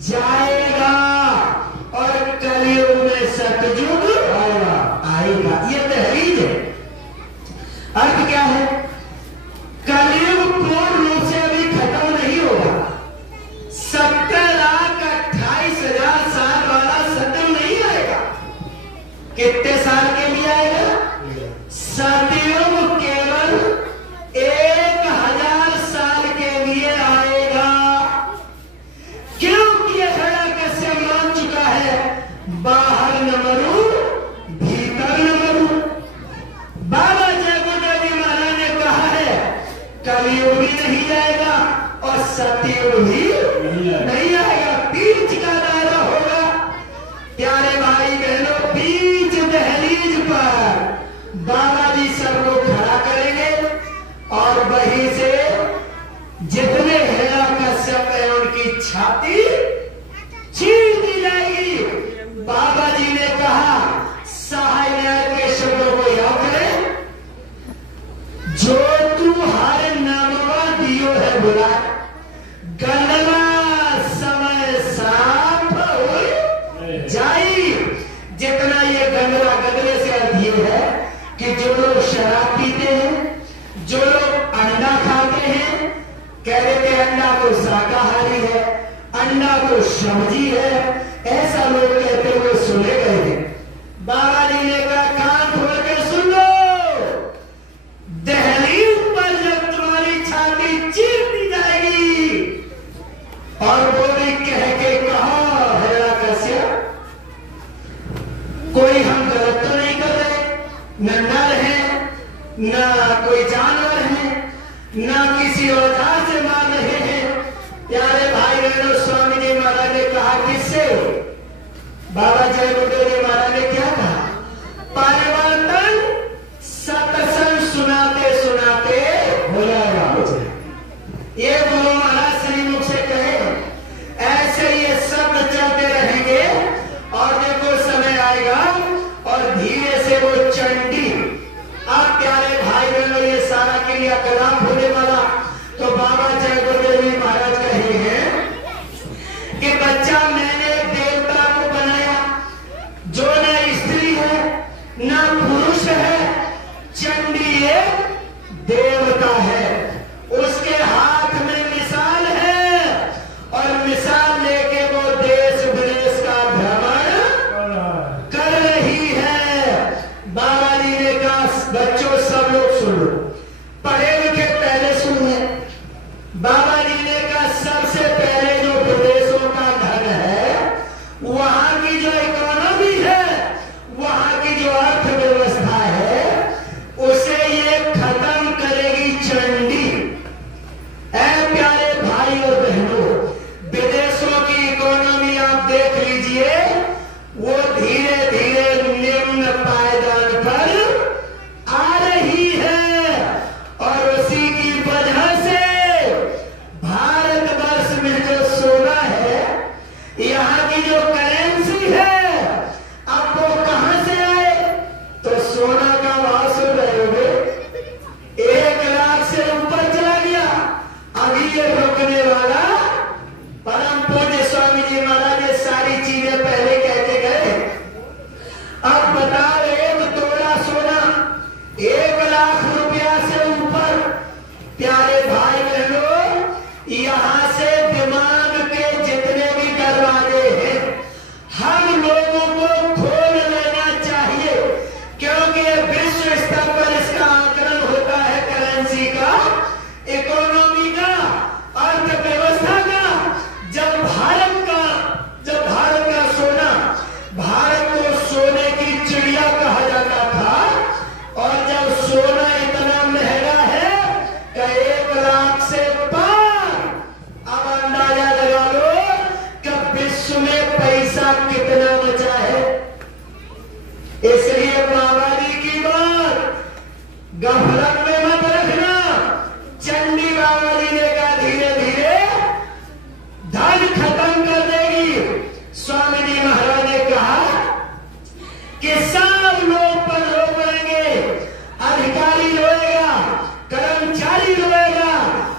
जाएगा और कलयुग में सतयुग आएगा। ये तहरीर है। अर्थ क्या है? कलयुग पूर्ण रूप से अभी खत्म नहीं होगा। 70,28,000 साल वाला सतयुग नहीं आएगा। कितने साल के लिए आएगा? सतयुग केवल 1,000 साल के लिए आएगा। क्योंकि हिरण्यकश्यप मान चुका है बाहर न मरूं भीतर न मरूं। बाबा जयगुरुदेव जी महाराज ने कहा है कलयुग भी नहीं जाएगा और सतयुग भी नहीं आएगा। बीच का दायरा होगा। प्यारे भाई बहनों, बीच दहलीज पर बाबा जी सबको खड़ा करेंगे और वहीं से जितने हिरण्यकश्यप है उनकी छाती चीर दी जाएगी। बाबा जी ने कहा, सहाय न्याय के शब्दों को याद करें, जो तू हर नामवा दियो है बुला गंदला समय साफ हो जाई। जितना ये गंदला गंदले से अर्थ ये है कि जो लोग शराब पीते हैं, जो लोग अंडा खाते हैं, कह देते अंडा तो शाकाहारी है, अंडा तो सब्जी है, ऐसा लोग कहते हुए सुने गए थे। बाबा जी ने कहा कान खोल के सुन लो, दहलीज पर जब तुम्हारी छाती चीर दी जाएगी और वो भी कह के कहो हिरण्यकश्यप, कोई हम गलत तो नहीं कर रहे, न नर है न कोई जानवर है, न किसी औजार से मार रहे हैं। प्यारे भाई बहनों, स्वामी जी महाराज ने कहा किससे? बाबा जय गुरुदेव जी महाराज ने क्या कहा? परिवर्तन सत्संग सुनाते सुनाते हो जाएगा। ये गुरु महाराज श्रीमुख से कहे, ऐसे ये शब्द चलते रहेंगे और देखो समय आएगा और धीरे से वो चंडी। अब प्यारे भाई बहनों, ये सारा क्रिया कलाप होने वाला। तो बाबा जय गुरुदेव जी महाराज कहे हैं कि बच्चा मैंने देवता को बनाया जो न स्त्री है न पुरुष है, चंडी एक देवता है, उसके हाथ में मिसाल है और मिसाल लेके वो देश विदेश का भ्रमण कर रही है। बाबा जी ने कहा बच्चों सब लोग सुनो, पढ़े लिखे पहले सुनिए। बाबा जी ने कहा सबसे पहले जो प्रदेशों का धन है, वहां की जो इकोनॉमी है, वहां की जो अर्थव्यवस्था है, उसे ये खत्म करेगी चंडी। ऐ प्यारे भाई और बहनों, विदेशों की इकोनॉमी आप देख लीजिए, वो धीरे धीरे निम्न पायदान पर आ रही है और उसी की वजह से भारतवर्ष में जो सोना है, यहाँ की जो करेंसी है, अब वो कहां से आए? तो सोना का भाव सुन रहे होंगे 1 लाख से ऊपर चला गया। अभी ये रोकने वाला परम पूज्य स्वामी जी महाराज ये सारी चीजें पहले कहते गए। अब बताओ, 1 तोला सोना 1 लाख रुपया से ऊपर। प्यारे भाई बहनों, यहां से दिमाग के जितने भी दरवाजे हैं, हम लोगों को खोल लेना चाहिए, क्योंकि विश्व स्तर पर इसका आकलन होता है करेंसी का, इकोनॉमी का, अर्थव्यवस्था का। जब भारत का सोना, भारत को सोने की चिड़िया कहा जाता था, और जब सोना इतना महंगा है कि 1 लाख से पार, अब अंदाजा लगा लो कि विश्व में पैसा कितना बचा है। इसलिए बाबा जी की बात गफलत में मत रखना। चंडी बाबा जी ने कहा धीरे धीरे धन खत्म कर देगी। स्वामी जी महाराज ने कहा कि सब लोग पर रोक पड़ेंगे, अधिकारी रोएगा, कर्मचारी रोएगा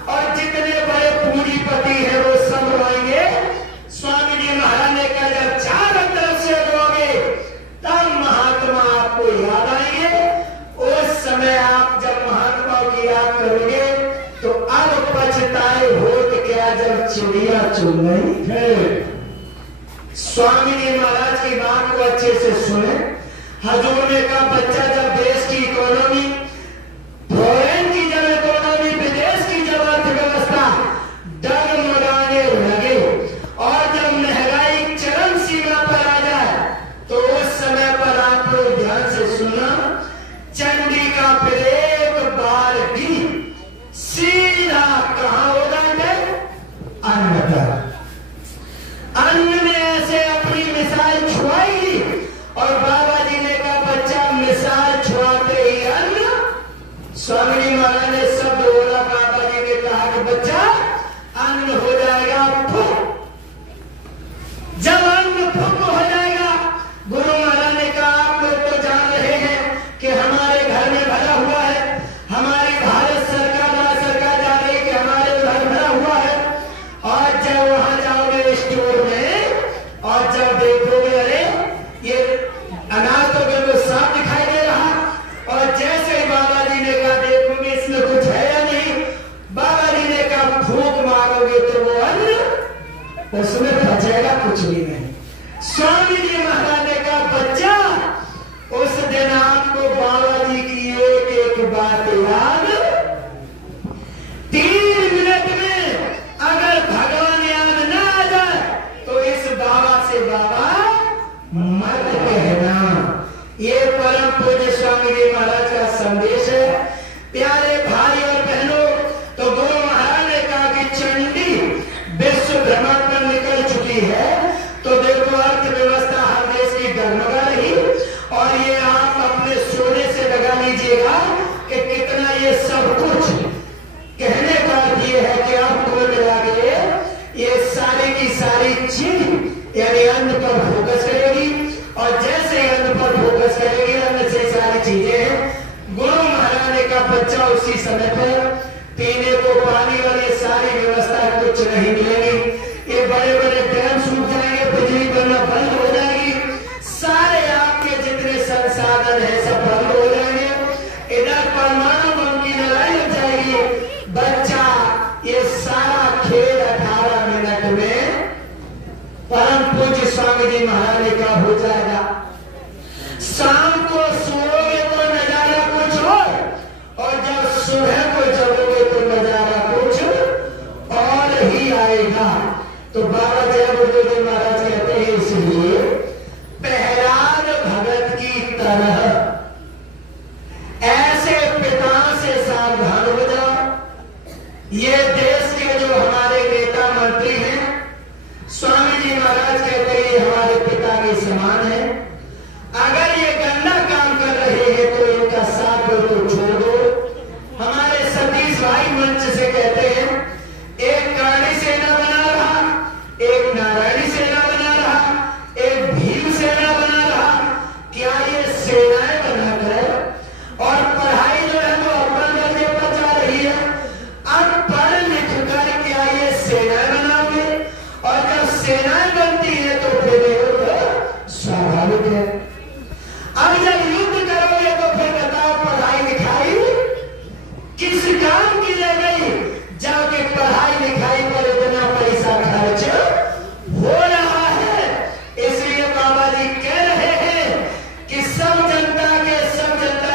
और जितने बड़े पूंजीपति हैं वो सब रोएंगे। स्वामी सुन रही है। स्वामी जी महाराज की बात को अच्छे से सुने। हजूर ने कहा बच्चा जब देश की इकोनॉमी, फॉरेन की जब इकोनॉमी, विदेश की जब अर्थव्यवस्था डगमगाने लगे और जब महंगाई चरम सीमा पर आ जाए तो उस समय पर आप लोग ध्यान से सुना, चंडी का एक बार भी सीधा कहां होगा? अन्न पर। अन्न ने ऐसे अपनी मिसाल छुआई और बाबा जी ने कहा बच्चा मिसाल छुआते ही अन्न। स्वामी जी महाराज ने शब्द बोला, बाबा जी ने कहा कि बच्चा अन्न हो जाएगा फुक। जब अन्न फुक हो जाएगा, गुरु महाराज ने कहा आप लोग तो जान रहे हैं कि हमारे घर में भरा हुआ है, हमारी भारत सरकार जा रही है कि हमारे घर भरा हुआ है। और जब वहां जाओगे स्टोर में और जब देखोगे अरे ये अनाज तो बिल्कुल साफ दिखाई दे रहा, और जैसे ही बाबा जी ने कहा देखोगे इसमें कुछ है या नहीं, बाबा जी ने कहा फूंक मारोगे तो वो अन्न उसमें बचेगा कुछ भी नहीं। स्वामी जी महाराज ने कहा बच्चा उस दिन आपको बाबा जी की एक एक बात याद, 3 मिनट में अगर भगवान याद ना आ जाए तो इस बाबा से बाबा मत कहना। ये परम पूज्य स्वामी जी महाराज का संदेश है। प्यारे भाई और बहनों, तो गुरु महाराज ने कहा कि चंडी विश्व भ्रमण पर निकल चुकी है, तो देखो अर्थव्यवस्था हर देश की डगमगा रही। और ये आप अपने सोने से लगा लीजिएगा कि कितना ये सब कुछ कहने का अर्थ ये है कि आप कुल मिला के ये सारी की सारी चीज यानी अन्न पर फोकस करेगी, और जैसे ही अन्न पर फोकस करेगी अन्न से सारी चीजें। गुरु महाराज ने कहा बच्चा उसी समय पर पीने को पानी और ये सारी व्यवस्था कुछ नहीं मिलेगी। ये बड़े बड़े डैम सूख जाएंगे, बिजली बनना बंद हो जाएगी, सारे आपके जितने संसाधन है सब बंद हो जाएंगे, इधर परमाणु बम की लड़ाई हो जाएगी। बच्चा ये सारा खेल 18 मिनट में परम पूज्य स्वामी जी महाराज ने कहा हो जाएगा। शाम को सोओगे तो नजारा कुछ और जब सुबह को जगोगे तो नजारा कुछ और ही आएगा। तो बाबा जय गुरुदेव महाराज कहते हैं इसलिए प्रहलाद भगत की तरह ऐसे पिता से सावधान हो जाओ। ये देश के जो हमारे नेता मंत्री हैं, स्वामी जी महाराज कहते हैं ये हमारे पिता के समान है। अगर ये गंदा काम कर रहे हैं तो इनका साथ दो तो छोड़ दो। हमारे सतीश भाई मंच से कहते हैं एक करणी सेना बना रहा, एक नारायणी सेना बना रहा, एक भीम सेना बना रहा। क्या ये सेनाएं बनाकर और पढ़ाई जो है वो अपन दर्जे पर जा रही है। अब पढ़ लिख कर क्या ये सेनाएं बनाओगे? और जब सेनाएं बनती है तो फिर स्वाभाविक है। अब जब युद्ध करोगे तो फिर बताओ पढ़ाई लिखाई किस काम की रह गई, जबकि पढ़ाई लिखाई पर इतना पैसा खर्च हो रहा है। इसलिए बाबा जी कह रहे हैं कि सब जनता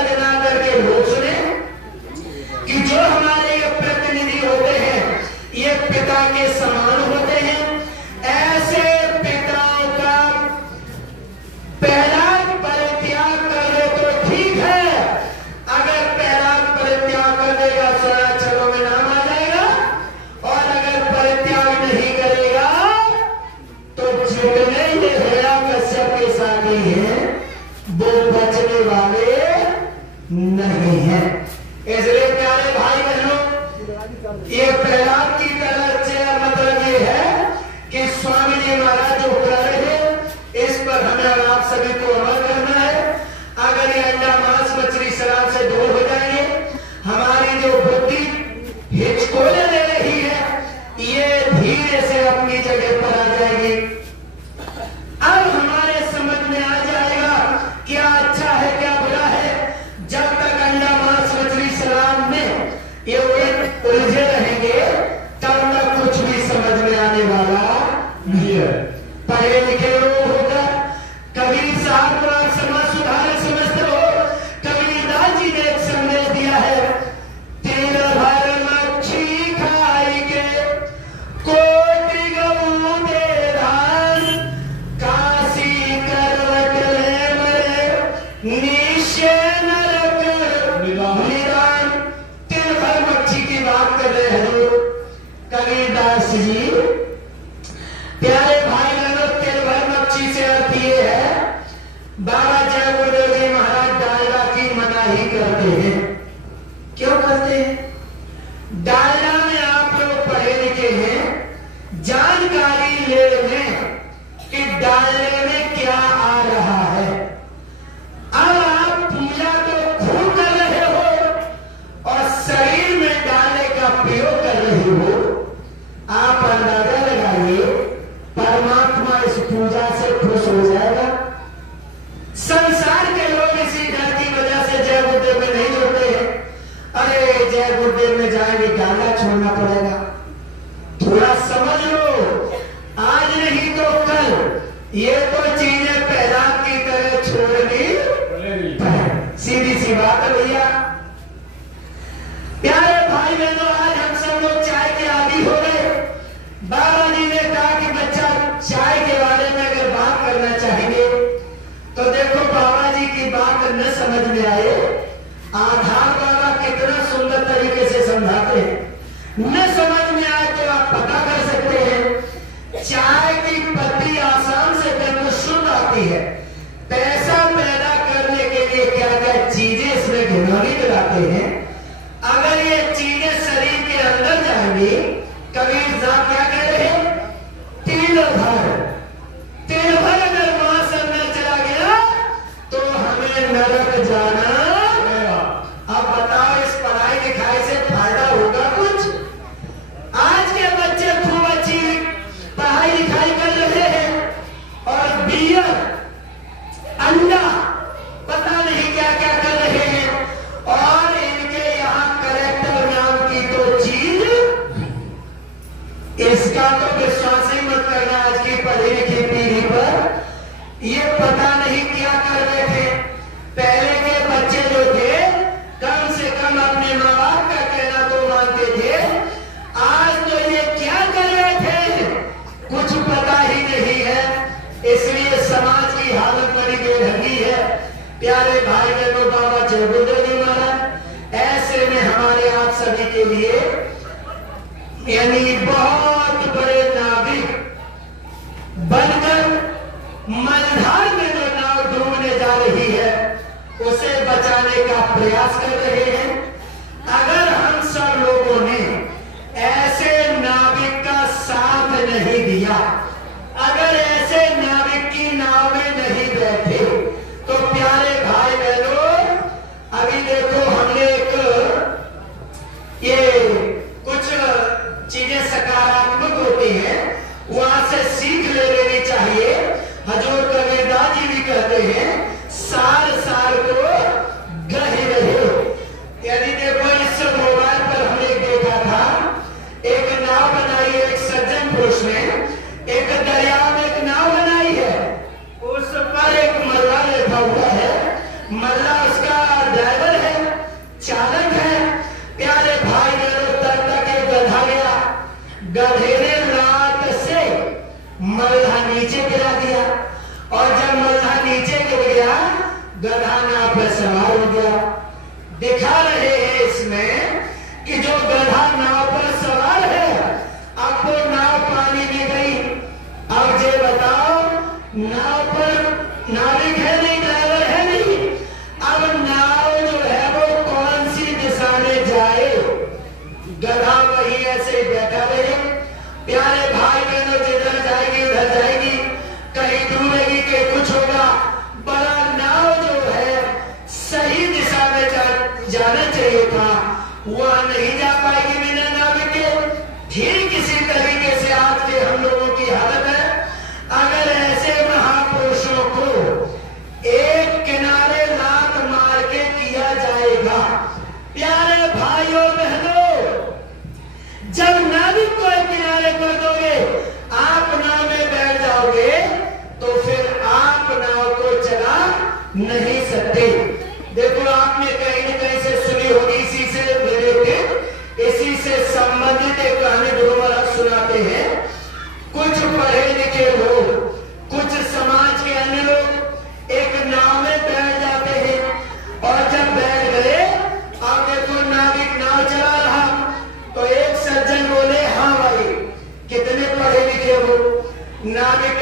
जनार्दन के लोग सुने कि जो हमारे ये प्रतिनिधि होते हैं ये पिता के समान होते हैं। ऐसे पिताओं का पहला परित्याग कर दे तो ठीक है, अगर पहला परित्याग कर देगा चलो में नाम आ जाएगा, और अगर परित्याग नहीं करेगा तो जितने ये हिरण्यकश्यप के साथी हैं वो बचने वाले नहीं है। इसलिए प्यारे भाई बहनों, ये प्रहलाद की तरह से मतलब ये है कि स्वामी जी महाराज जो कर रहे हैं इस पर हमें आप सभी को अमल करना है। अगर ये अंडा मांस मछली शराब से दूर हो जाएंगे, हमारी जो बुद्धि हिचकोले ले रही है ये धीरे से अपनी जगह पर आ जाएगी। अब हमारे समझ में आ जाएगा क्या अच्छा है क्या बुरा है। जब तक अंडा मांस मछली शराब में ये उलझे रहेंगे तब तक कुछ भी समझ में आने वाला पढ़े लिखे लोग होकर कबीर साहब को आप समाज सुधारक समझते हो। कबीरदास जी ने एक संदेश दिया है, तिल भर मच्छी खाई के कोटि गऊ दे धान, काशी करवट ले मरे निश्चय नरक निदान। तिल भर मच्छी की बात कर रहे हैं कबीरदास जी। प्यारे भाई बहनों, तिल भर मच्छी से अर्थ ये है, बाबा जय गुरुदेव जी महाराज डालडा की मनाही करते हैं। क्यों करते हैं? डालडा में आप लोग पढ़े लिखे हैं, जानकारी ले लें कि डालडे में क्या आ रहा है। अब आप पूजा तो खूब कर रहे हो और शरीर में डालने का प्रयोग कर रहे हो। आप अंदाजा लगाइए, परमात्मा इस पूजा से खुश हो जाएगा। संसार के लोग इसी डर की वजह से जय गुरुदेव में नहीं जुड़ते हैं। अरे जय गुरुदेव में जाएंगे डाला छोड़ना पड़ेगा। थोड़ा समझ लो, आज नहीं तो कल ये तो चीजें पैदा की तरह छोड़नी पड़ेगी। सीधी सी बात है भैया। प्यारे भाई बहनों, आज हम सब लोग चाय के आदी हो गए। बाबा जी ने कहा कि बच्चा चाय के बारे में अगर बात करना चाहेंगे तो देखो, बाबा जी की बात न समझ में आए, आधार बाबा कितना सुंदर तरीके से समझाते हैं। न समझ में आए तो आप पता कर सकते हैं। चाय की पत्ती आसान से बिल्कुल शुद्ध आती है। पैसा पैदा करने के लिए क्या क्या चीजें इसमें घिनौनी मिलाते हैं। अगर ये चीजें शरीर के अंदर जाएंगी, कबीर साहब क्या कह रहे हैं? तिल भर अगर मांस अंदर चला गया तो हमें नरक जाना। अब बताओ, इस पढ़ाई लिखाई से फायदा होगा कुछ? आज के बच्चे खूब अच्छी पढ़ाई लिखाई कर रहे हैं और बियर, अंडा, पता नहीं क्या क्या कर रहे हैं। और इनके यहाँ कलेक्टर नाम की तो चीज, इसका तो विश्वास ही मत करना। आज की पढ़ी लिखी पीढ़ी पर ये पता नहीं क्या कर रहे थे। पहले के बच्चे जो थे, कम से कम अपने माँ बाप का कहना तो मानते थे। आज तो ये क्या कर रहे थे कुछ पता ही नहीं है। इसलिए समाज की हालत बड़ी बेढंगी है। प्यारे भाई बहनों, बाबा जय गुरुदेव जी महाराज ऐसे में हमारे आप सभी के लिए यानी बहुत बड़े नाविक बनकर मझधार में जो नाव डूबने जा रही है उसे बचाने का प्रयास कर रहे हैं। अगर हम सब लोगों ने ऐसे नाविक का साथ नहीं दिया, अगर ऐसे नाविक की नाव में नहीं बैठे, तो प्यारे भाई बहनों, अभी देखो हमने ये कुछ चीजें सकारात्मक होती हैं, वहां से सीख ले लेनी चाहिए। हजूर कबीरदास जी भी कहते हैं, सार सार को गहे रहे। यदि देखो, इस मोबाइल पर हमने देखा था, एक नाव बनाई है एक सज्जन पुरुष ने, एक दरिया में एक नाव बनाई है, उस पर एक मल्ला बैठा हुआ है। मल्ला उसका ड्राइवर है, चालक है। प्यारे भाई बहनों, तब तक एक गधा गया, गधे ने रात से मल्ला नीचे गिरा दिया और जब मल्ला नीचे गिर गया, गधा नाव पर सवार हो गया। दिखा रहे हैं इसमें कि जो गधा नाव पर सवार है, अब वो नाव पानी में गई। अब ये बताओ, नाव पर नाविक है नहीं, ड्राइवर है नहीं। अब नाव जो है वो कौन सी दिशा में जाए? गधा वही ऐसे बैठा रहे। प्यारे भाई बहनों, जिधर जाएगी उधर जाएगी, कहीं डूबेगी कहीं कुछ होगा। बड़ा नाव जो है सही दिशा में जाना चाहिए था, वह नहीं जा पाएगी बिना नाविक के। ठीक इसी तरीके से आज के हम लोगों की हालत है। अगर ऐसे महापुरुषों को एक किनारे लात मार के किया जाएगा, प्यारे भाइयों बहनों, जब नाविक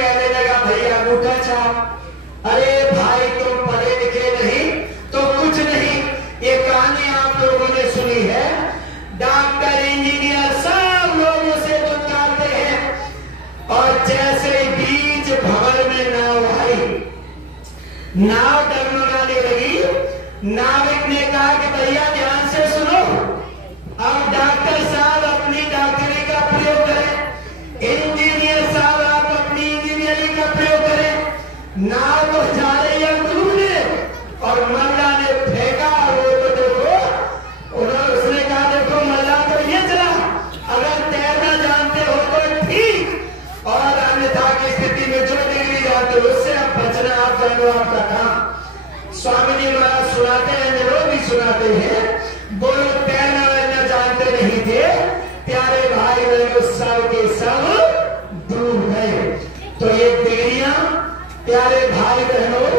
कहने लगा भैया अंगूठा छाप। अरे भाई तुम पढ़े लिखे नहीं तो कुछ नहीं। ये कहानी आप लोगों ने सुनी है, डॉक्टर इंजीनियर सब लोग उसे दुत्कारते हैं। और जैसे ही बीच भंवर में नाव आई, नाव डगमगाने लगी। नाविक ने कहा कि भैया ध्यान से सुनो, अब डॉक्टर साहब अपनी डॉक्टरी का प्रयोग करें, इंजीनियर साहब आप अपनी इंजीनियरिंग का प्रयोग करें। नाव तो जा रही है डूबने, और मल्ला ने फेंका। वो तो देखो, उसने कहा देखो मल्ला तो ये चला, अगर तैरना जानते हो तो ठीक, और अन्यथा की स्थिति में जो डिग्री जाते हो उससे आप बचना, आप जानो आपका काम। स्वामी जी महाराज सुनाते हैं, लोग भी सुनाते हैं, वो लोग तैरना वैरना जानते नहीं थे, प्यारे भाई बहनों सब के सब डूब गए। तो ये डिग्रियां प्यारे भाई बहनों,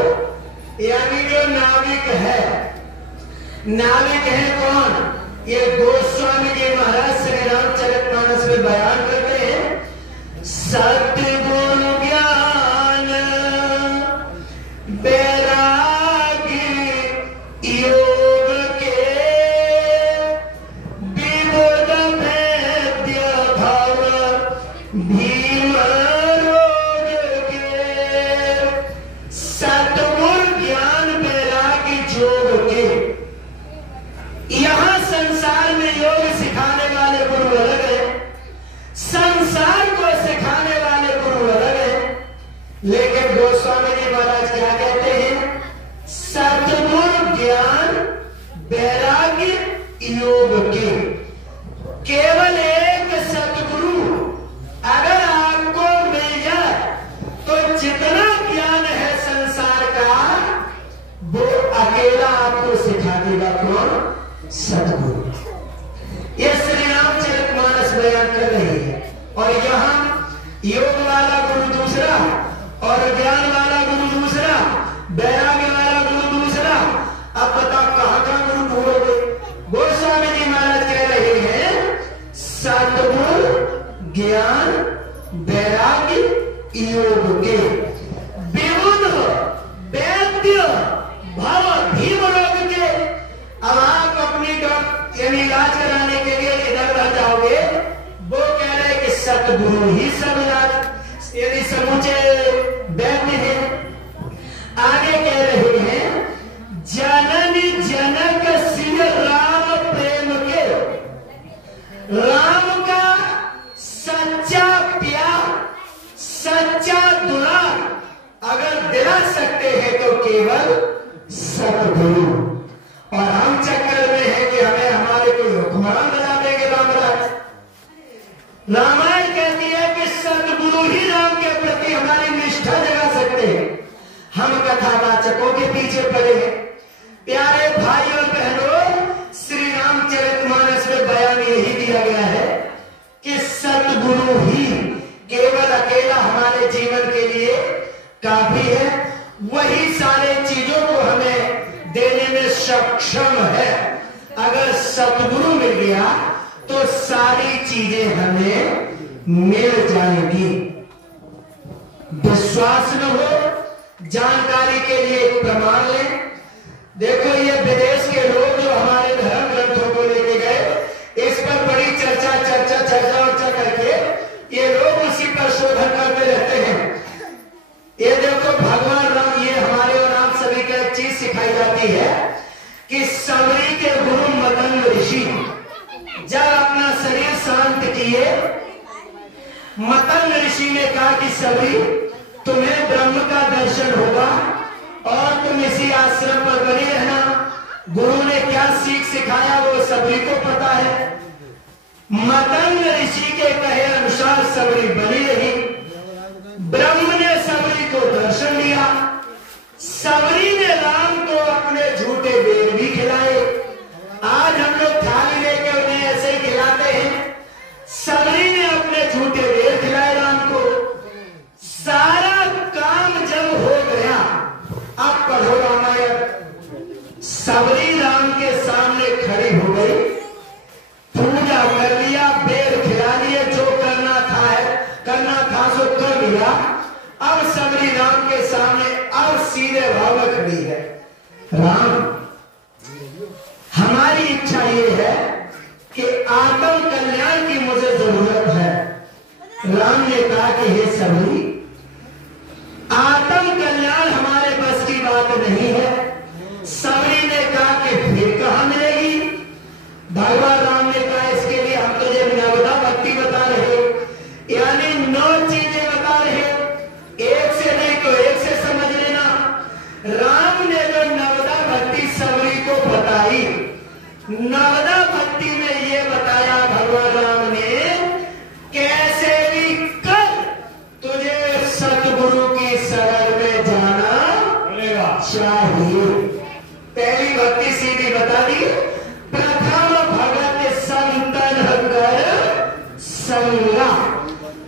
यानी जो नाविक है, नाविक है कौन? ये गोस्वामी जी महाराज श्री रामचरितमानस में बयान करते हैं। सतगुरु ज्ञान बैरागी योग के विबुध भेद्य भव भीम रोग के। सतगुरु ज्ञान बैरागी योग के। यहां संसार में योग सिखाने वाले गुरु अलग है, संसार को सिखाने वाले गुरु अलग है। लेकिन गोस्वामी जी महाराज क्या कहते हैं? सतगुरु ज्ञान वैराग्य योग के। केवल एक सतगुरु अगर आपको मिल जाए तो जितना ज्ञान है संसार का वो अकेला आपको सिखा देगा। कौन? सतगुरु। ये श्री रामचरितमानस बयान कर रही है। और यहां योग वाला गुरु दूसरा और ज्ञान वाला गुरु दूसरा, वैराग्य वाला गुरु दूसरा। अब बताओ कहां का गुरु ढूंढोगे? गोस्वामी जी महाराज कह रहे हैं सतगुरु ज्ञान वैराग्य योग के विबुध वैद्य भव भीम रोग के। अब आप अपनी यानी इलाज कराने के लिए इधर उधर जाओगे, वो कह रहे हैं कि सतगुरु ही सब इलाज यानी समूचे वैद्य है। आगे कह रहे हैं जननी जनक सिंह राम प्रेम के। राम का सच्चा प्यार, सच्चा दुलार अगर दिला सकते हैं तो केवल सतगुरु। और हम चक्कर में है कि हमें हमारे कोई हुक्मरान बना देंगे रामराज। रामायण कहती है कि सतगुरु ही राम के प्रति हमारी निष्ठा जगा सकते हैं। हम कथावाचकों के पीछे पड़े हैं। प्यारे भाई और बहनों, श्री रामचरितमानस में बयान यही दिया गया है कि सतगुरु ही केवल अकेला हमारे जीवन के लिए काफी है। वही सारे चीजों को हमें देने में सक्षम है। अगर सतगुरु मिल गया तो सारी चीजें हमें मिल जाएंगी। विश्वास न हो, जानकारी के लिए एक प्रमाण लें। देखो ये विदेश के लोग जो हमारे धर्म ग्रंथों को लेके गए, इस पर बड़ी चर्चा करके ये लोग उसी पर शोधन करते रहते हैं। ये देखो भगवान राम, ये हमारे और आप सभी को एक चीज सिखाई जाती है कि सबरी के गुरु मतंग ऋषि जब अपना शरीर शांत किए, मतंग ऋषि ने कहा कि सबरी तुम्हें ब्रह्म का दर्शन होगा और तुम इसी आश्रम पर बने रहना। गुरु ने क्या सीख सिखाया वो सबरी को पता है। मतंग ऋषि के कहे अनुसार सबरी बनी रही। ब्रह्म ने सबरी को दर्शन दिया। सबरी ने राम को अपने झूठे बेर भी खिलाए। आज हम लोग थाली लेके उन्हें ऐसे ही खिलाते हैं। सबरी ने अपने झूठे बेर खिलाए राम को। सारा काम जब हो गया, अब पढ़ो रामायण। सबरी राम के सामने खड़ी हो गई, पूजा कर लिया, बेर खिला लिए, जो करना था सो कर लिया। सबरी राम के सामने अब सीधे भाव में खड़ी है। राम, हमारी इच्छा ये है कि आत्म कल्याण की मुझे जरूरत है। राम ने कहा कि हे सबरी, आत्म कल्याण हमारे बस की बात नहीं है। सबरी ने कहा कि फिर कहां मिलेगी? भगवान राम ने कहा इसके लिए हम तुझे नवदा भक्ति बता रहे, यानी 9 चीजें बता रहे, एक से नहीं तो एक से समझ लेना। राम ने जो नवदा भक्ति सबरी को बताई, नवदा भक्ति में ये बताया भगवान राम ने, कैसे भी कर तुझे सतगुरु की शरण में जाना चाहिए। पहली भक्ति सीधी बता दी, प्रथम भगत संतन कर संगा।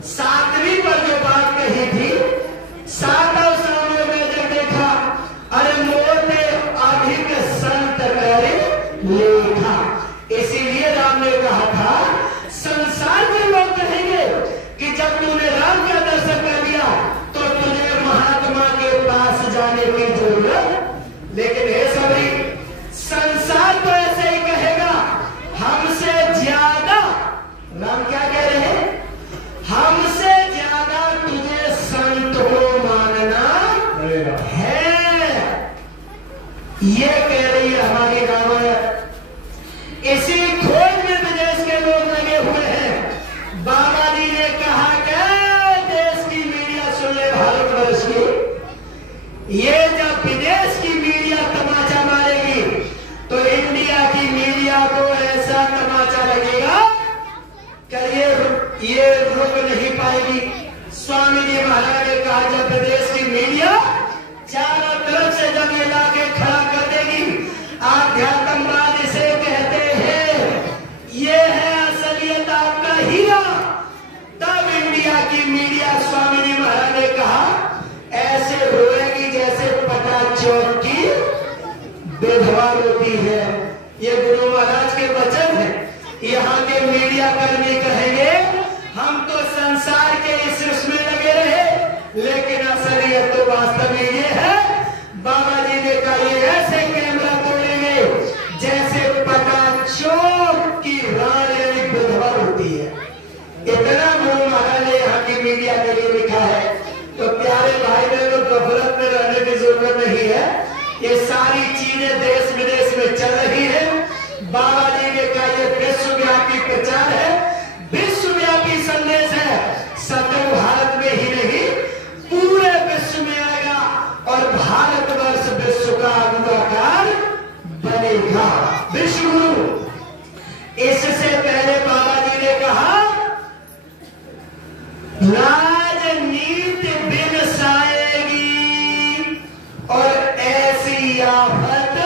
7वीं पर जो बात कही थी, 7 अवसरों में जब देखा, अरे मोटे अधिक संत कर लेखा। इसीलिए राम ने कहा था, संसार के लोग कहेंगे कि जब तूने राम का दर्शन कर लिया तो तुझे महात्मा के पास जाने की जरूरत। लेकिन हे सबरी, संसार तो ऐसे ही कहेगा, हमसे ज्यादा, राम क्या कह रहे हैं, हमसे ज्यादा तुझे संत को मानना है। ये कह रही है हमारी रामायण। इसी खोज में विदेश के लोग लगे हुए हैं। बाबा जी ने कहा कि देश की मीडिया सुन ले, भारतवर्ष की, ये जब विदेश की मीडिया तमाचा मारेगी तो इंडिया की मीडिया को ऐसा तमाचा लगेगा कि ये रुक नहीं पाएगी। स्वामी जी महाराज ने कहा, जब प्रदेश की मीडिया चारों तरफ से जब ये लाके खड़ा कर देगी, आध्यात्मवाद इसे कहते हैं, ये है असलियत आपका हीरा, तब इंडिया की मीडिया, स्वामी जी महाराज ने कहा, ऐसे रोएगी जैसे पटा चौक की विधवा रोती है। ये गुरु महाराज के वचन है। यहाँ के मीडिया कर्मी कहेंगे, हम तो संसार के इस उसमें लगे रहे, लेकिन असलियत तो वास्तव में ये है। बाबा जी ने कहा, ये ऐसे कैमरा तोड़ेंगे जैसे पटा चौक की रानी विधवा होती है। इतना गुरु महाराज ने यहाँ की मीडिया के लिए लिखा है। तो प्यारे भाई बहनों, गफलत में रहने की जरूरत नहीं है। ये सारी चीजें देश विदेश में चल रही है। बाबा जी ने कहा, ये विश्वव्यापी प्रचार है, विश्वव्यापी संदेश है। सत्य भारत में ही नहीं, पूरे विश्व में आएगा और भारतवर्ष विश्व का अगुवाकार बनेगा, विश्व गुरु। इससे पहले बाबा जी ने कहा, राजनीति बिनसाएगी और ऐसी आफत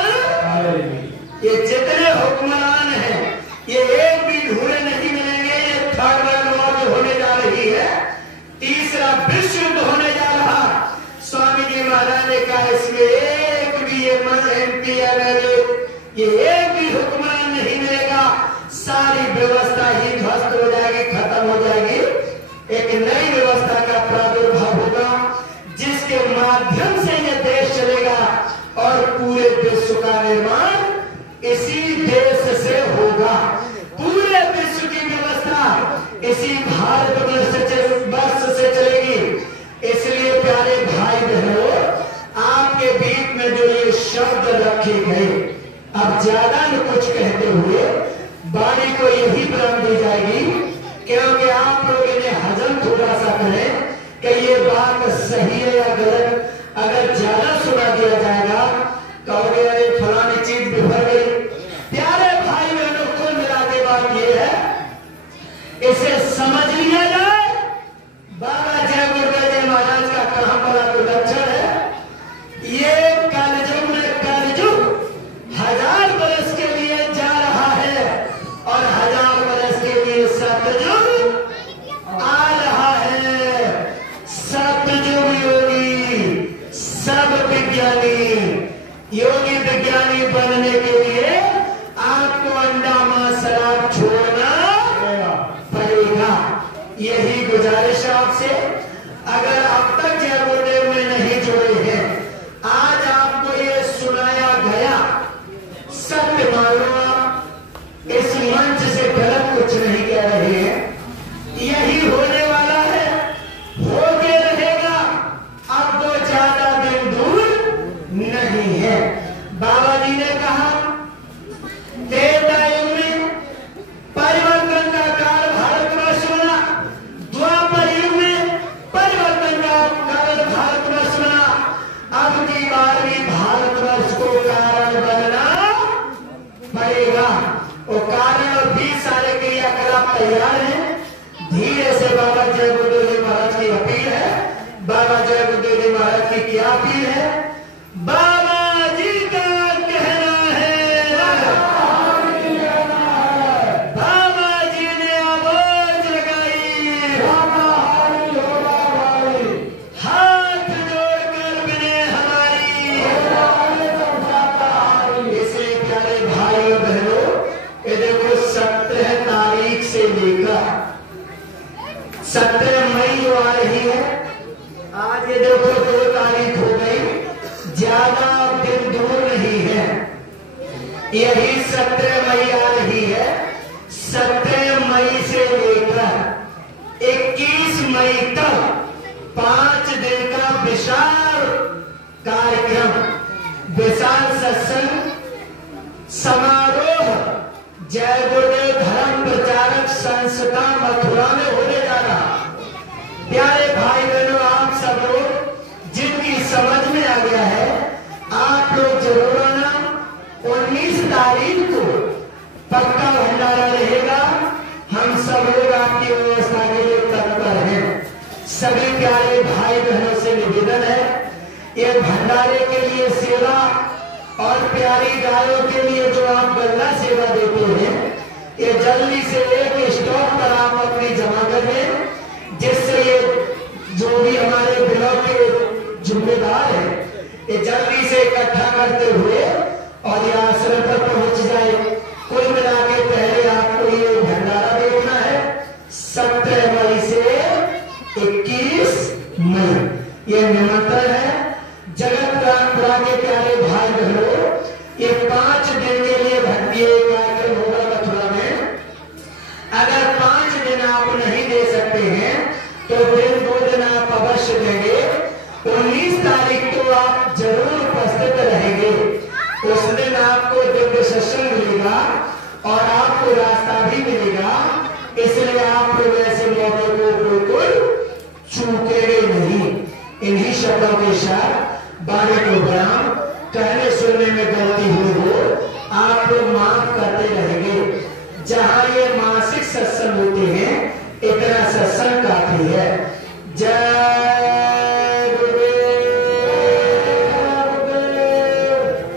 आएगी। ये जितने हुक्मरान हैं, ये एक भी ढूंढे नहीं मिलेंगे। ये 3rd वर्ल्ड वॉर होने जा रही है, तीसरा विश्व युद्ध होने जा रहा। स्वामी जी महाराज ने कहा, इसमें एक भी ये MP MLA, ये एक भी हुक्मरान नहीं मिलेगा। सारी व्यवस्था ही ध्वस्त हो जाएगी, खत्म हो जाएगी। एक नई व्यवस्था का प्रादुर्भाव होगा, जिसके माध्यम से यह देश चलेगा और पूरे विश्व का निर्माण इसी देश से होगा। पूरे विश्व की व्यवस्था इसी भारतवर्ष से चलेगी। इसलिए प्यारे भाई बहनों, आपके बीच में जो ये शब्द रखे गए, अब ज्यादा न कुछ कहते हुए वाणी को यही ब्रांड दी जाएगी, क्योंकि आप लोग इन्हें हजम थोड़ा सा करें कि ये बात सही है या गलत। अगर ज्यादा सुना दिया जाएगा तो अरे फलानी चीज बिफर गई। प्यारे भाई बहनों, कुल मिला के बात ये है, इसे समझ लिया जाए। बाबा जय गुरुदेव जी महाराज का कहां बड़ा तो लक्षण है। ये कलयुग में कलयुग 1000 वर्ष के लिए जा रहा है और 1000 वर्ष के लिए सतयुग आ रहा है। सतयुग योगी, सब विज्ञानी, योगी विज्ञानी बनने के लिए आपको अंडा मांस शराब छोड़ना पड़ेगा। यही गुजारिश आपसे। अगर अब तक जय गुरुदेव में जय गुरुदेव जी महाराज की क्या अपील है? बाबा जी का कहना है, बाबा जी ने आवाज लगाई, हाथ जोड़कर बिने हमारी। इसे प्यारे भाई और बहनों, ये देखो 17 तारीख से लेकर 17 मई जो आ रही है, आज ये देखो 2 तारीख हो गई, ज्यादा दिन दूर नहीं है, यही 17 मई आ रही है। 17 मई से लेकर 21 मई तक 5 दिन का विशाल कार्यक्रम, विशाल सत्संग समारोह जय गुरुदेव धर्म प्रचारक संस्था मथुरा में होने जा रहा। प्यारे भाई बहनों, आप सब लोग जिनकी समझ में आ गया है, आप लोग जरूर आना। 19 तारीख को पक्का भंडारा रहेगा। हम सब लोग आपकी व्यवस्था के लिए तत्पर हैं। सभी प्यारे भाई बहनों से निवेदन है, ये भंडारे के लिए सेवा और प्यारी गायों के लिए जो आप गल्ला सेवा देते हैं, ये जल्दी से एक स्टॉक पर आप अपनी जमा कर दें, जिससे ये जो भी हमारे ब्लॉक के जिम्मेदार है, ये जल्दी से इकट्ठा करते हुए और ये आश्रम पर पहुंच जाए। कुल मिला के पहले आपको ये भंडारा देखना है 17 मई से 21 मई, ये निमंत्रण है। जगत रामपुरा के प्यारे भाई बहनों, ये 5 दिन के लिए भक्ति कार्यक्रम होगा मथुरा में। अगर 5 दिन आप नहीं दे सकते हैं तो दिन 2 दिन आप अवश्य देंगे। 19 तारीख को आप जरूर उपस्थित रहेंगे। उस दिन आपको दिव्य सत्संग मिलेगा और आपको रास्ता भी मिलेगा, इसलिए आप लोग ऐसे मौके को बिल्कुल चूकेंगे नहीं। इन्हीं शब्दों के साथ बारे प्रोग्राम कहने सुनने में गलती हुई हो, आप लोग माफ करते रहेंगे। जहां ये मासिक सत्संग होते हैं, इतना सत्संग काफी है। जय गुरुदेव।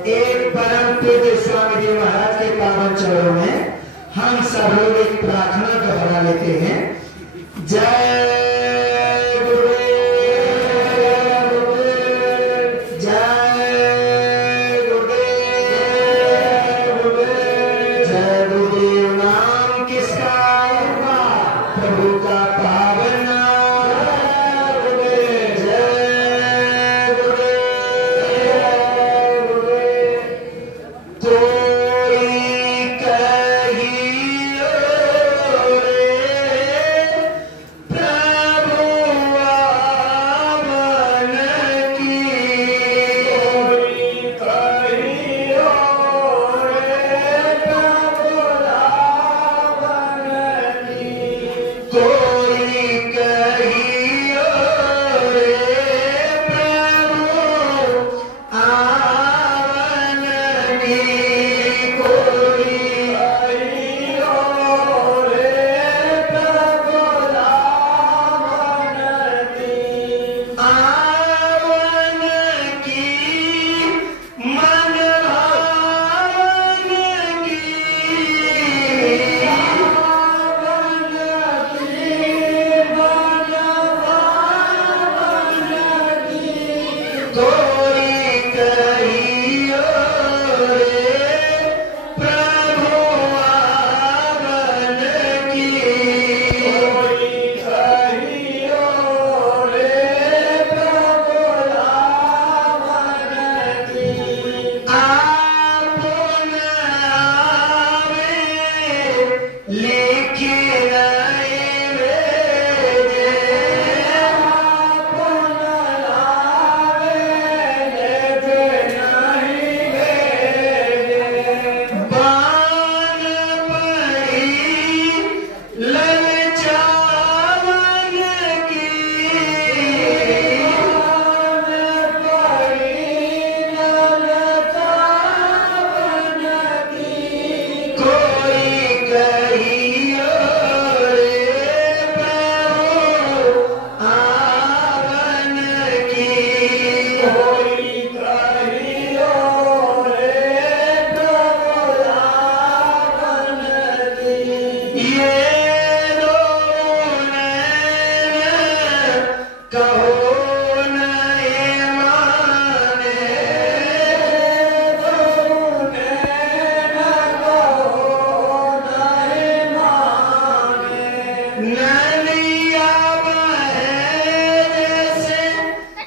एक परम पूज्य स्वामी जी महाराज के पावन चरणों में हम सब लोग एक प्रार्थना दोहरा लेते हैं। जय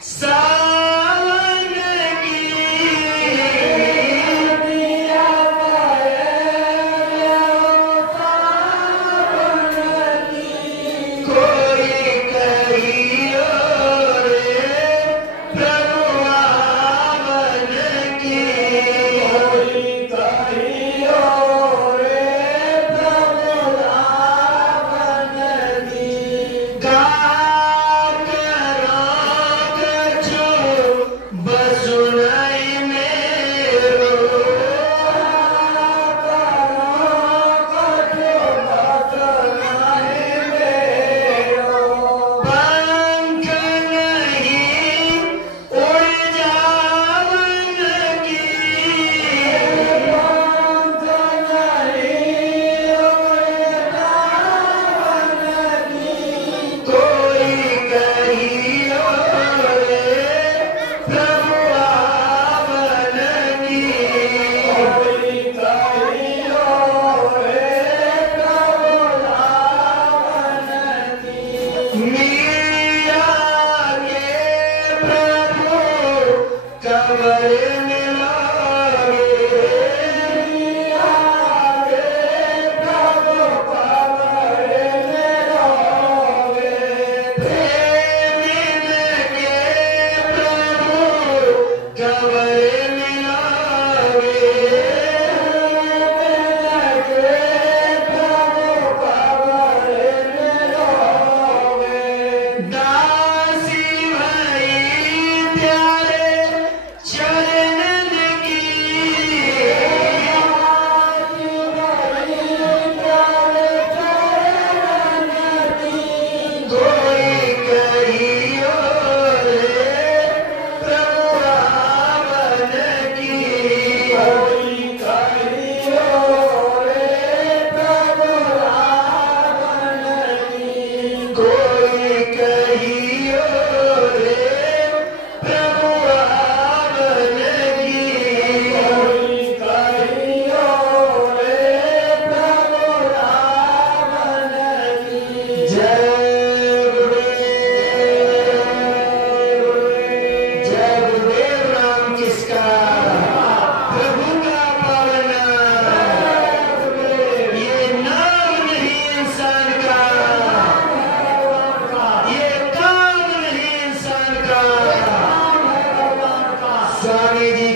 सावन की दिया कोई कहियो रे प्रभु आवन की कोई कहियो रे प्रभु आवन की गा करो कछु बसुनाई मेरो पंख नहीं उड़ जावन की पंख नहीं उड़ जावन की कोई कहियो रे प्रभु आवन की कोई कहियो रे प्रभु आवन की मिया के प्रभु कमर में लागे मिया के प्रभु कमर में लागे प्रेमिन के प्रभु कमर में लागे प्रेमिन के प्रभु कमर में लागे दासी भई प्यारे चरणन की दासी भई प्यारे चरणन की कोई कहियो रे प्रभु आवन की कोई कहियो रे प्रभु आवन की कोई कहियो रे प्रभु आवन की कोई कहियो रे प्रभु आवन की जय गुरुदेव जय गुरुदेव नाम किसका प्रभु का पावन ये नाम नहीं इंसान का ये काम नहीं इंसान का स्वामी जी